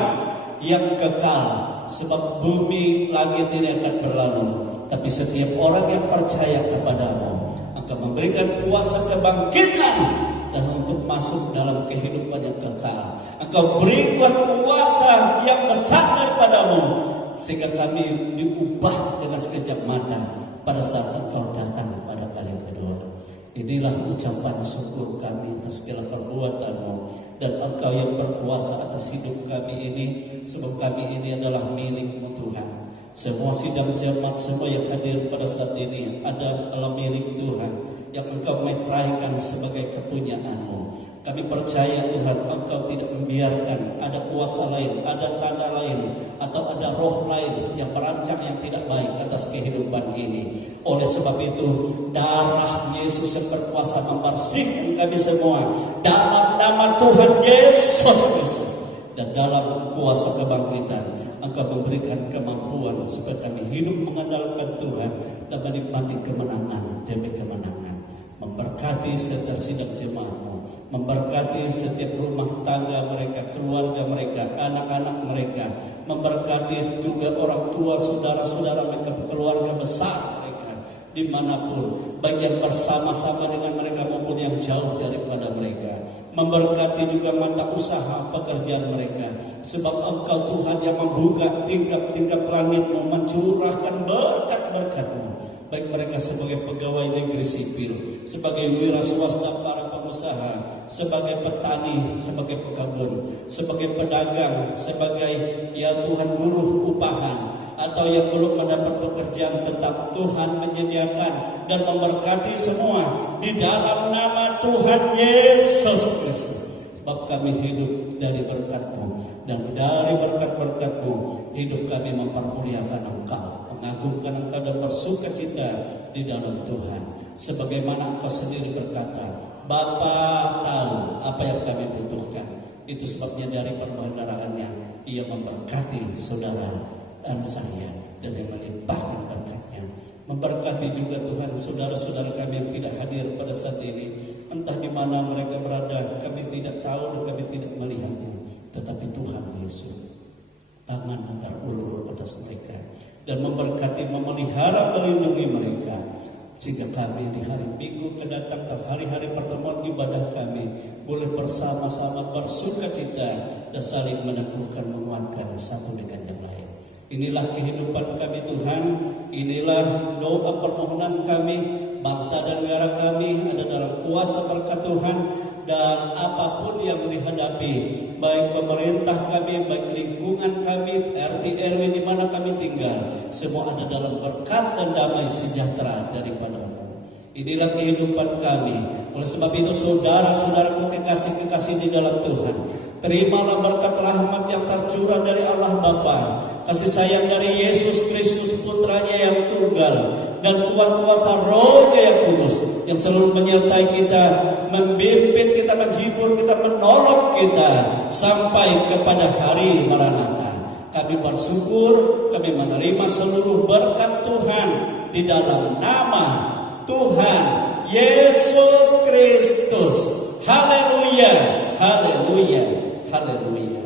yang kekal. Sebab bumi langit ini akan berlalu, tapi setiap orang yang percaya kepadamu, Engkau memberikan kuasa kebangkitan dan untuk masuk dalam kehidupan yang kekal. Engkau beri Tuhan kuasa yang besar daripadamu, sehingga kami diubah dengan sekejap mata pada saat Engkau datang pada kali kedua. Inilah ucapan syukur kami atas segala perbuatan-Mu, dan Engkau yang berkuasa atas hidup kami ini, sebab kami ini adalah milik-Mu Tuhan. Semua sidang jemaat, semua yang hadir pada saat ini adalah milik Tuhan, yang Engkau meteraikan sebagai kepunyaan-Mu. Kami percaya Tuhan, Engkau tidak membiarkan ada kuasa lain, ada tanda lain, atau ada roh lain yang merancang yang tidak baik atas kehidupan ini. Oleh sebab itu, darah Yesus yang berkuasa membersihkan kami semua dalam nama Tuhan Yesus Kristus. Dan dalam kuasa kebangkitan, Engkau memberikan kemampuan supaya kami hidup mengandalkan Tuhan dan menikmati kemenangan demi kemenangan. Memberkati setiap sidang jemaat-Mu, memberkati setiap rumah tangga mereka, keluarga mereka, anak-anak mereka, memberkati juga orang tua, saudara-saudara mereka, keluarga besar mereka, dimanapun, baik yang bersama-sama dengan mereka maupun yang jauh daripada mereka. Memberkati juga mata usaha pekerjaan mereka, sebab Engkau Tuhan yang membuka tingkap-tingkap langit-Mu, mencurahkan berkat-berkat-Mu, baik mereka sebagai pegawai negeri sipil, sebagai wira swasta, para pengusaha, sebagai petani, sebagai pekebun, sebagai pedagang, sebagai ya Tuhan buruh upahan, atau yang belum mendapat pekerjaan, tetap Tuhan menyediakan dan memberkati semua di dalam nama Tuhan Yesus Kristus. Sebab kami hidup dari berkat-Mu, dan dari berkat-berkat-Mu hidup kami mempermuliakan Engkau, mengagungkan Engkau dan bersukacita di dalam Tuhan. Sebagaimana Engkau sendiri berkata, Bapa tahu apa yang kami butuhkan. Itu sebabnya dari perbendaaraannya Ia memberkati saudara dan saya, dan yang melimpahkan berkatnya. Memberkati juga Tuhan saudara-saudara kami yang tidak hadir pada saat ini, entah di mana mereka berada, kami tidak tahu dan kami tidak melihatnya. Tetapi Tuhan Yesus, tangan terulur atas mereka, dan memberkati, memelihara, melindungi mereka, sehingga kami di hari Minggu kedatang atau hari-hari pertemuan ibadah kami boleh bersama-sama bersukacita dan saling meneguhkan, menguatkan satu dengan yang lain. Inilah kehidupan kami Tuhan, inilah doa permohonan kami. Bangsa dan negara kami ada dalam kuasa berkat Tuhan, dan apapun yang dihadapi, baik pemerintah kami, baik lingkungan kami, RT RW di mana kami tinggal, semua ada dalam berkat dan damai sejahtera daripada-Mu. Inilah kehidupan kami. Oleh sebab itu, saudara-saudaraku kekasih-kekasih di dalam Tuhan, terimalah berkat rahmat yang tercurah dari Allah Bapa, kasih sayang dari Yesus Kristus Putranya yang tunggal, dan kuasa Roh-Nya yang kudus yang selalu menyertai kita, membimbing kita, menghibur kita, menolong kita sampai kepada hari Maranatha. Kami bersyukur, kami menerima seluruh berkat Tuhan di dalam nama Tuhan Yesus Kristus. Haleluya, haleluya, haleluya.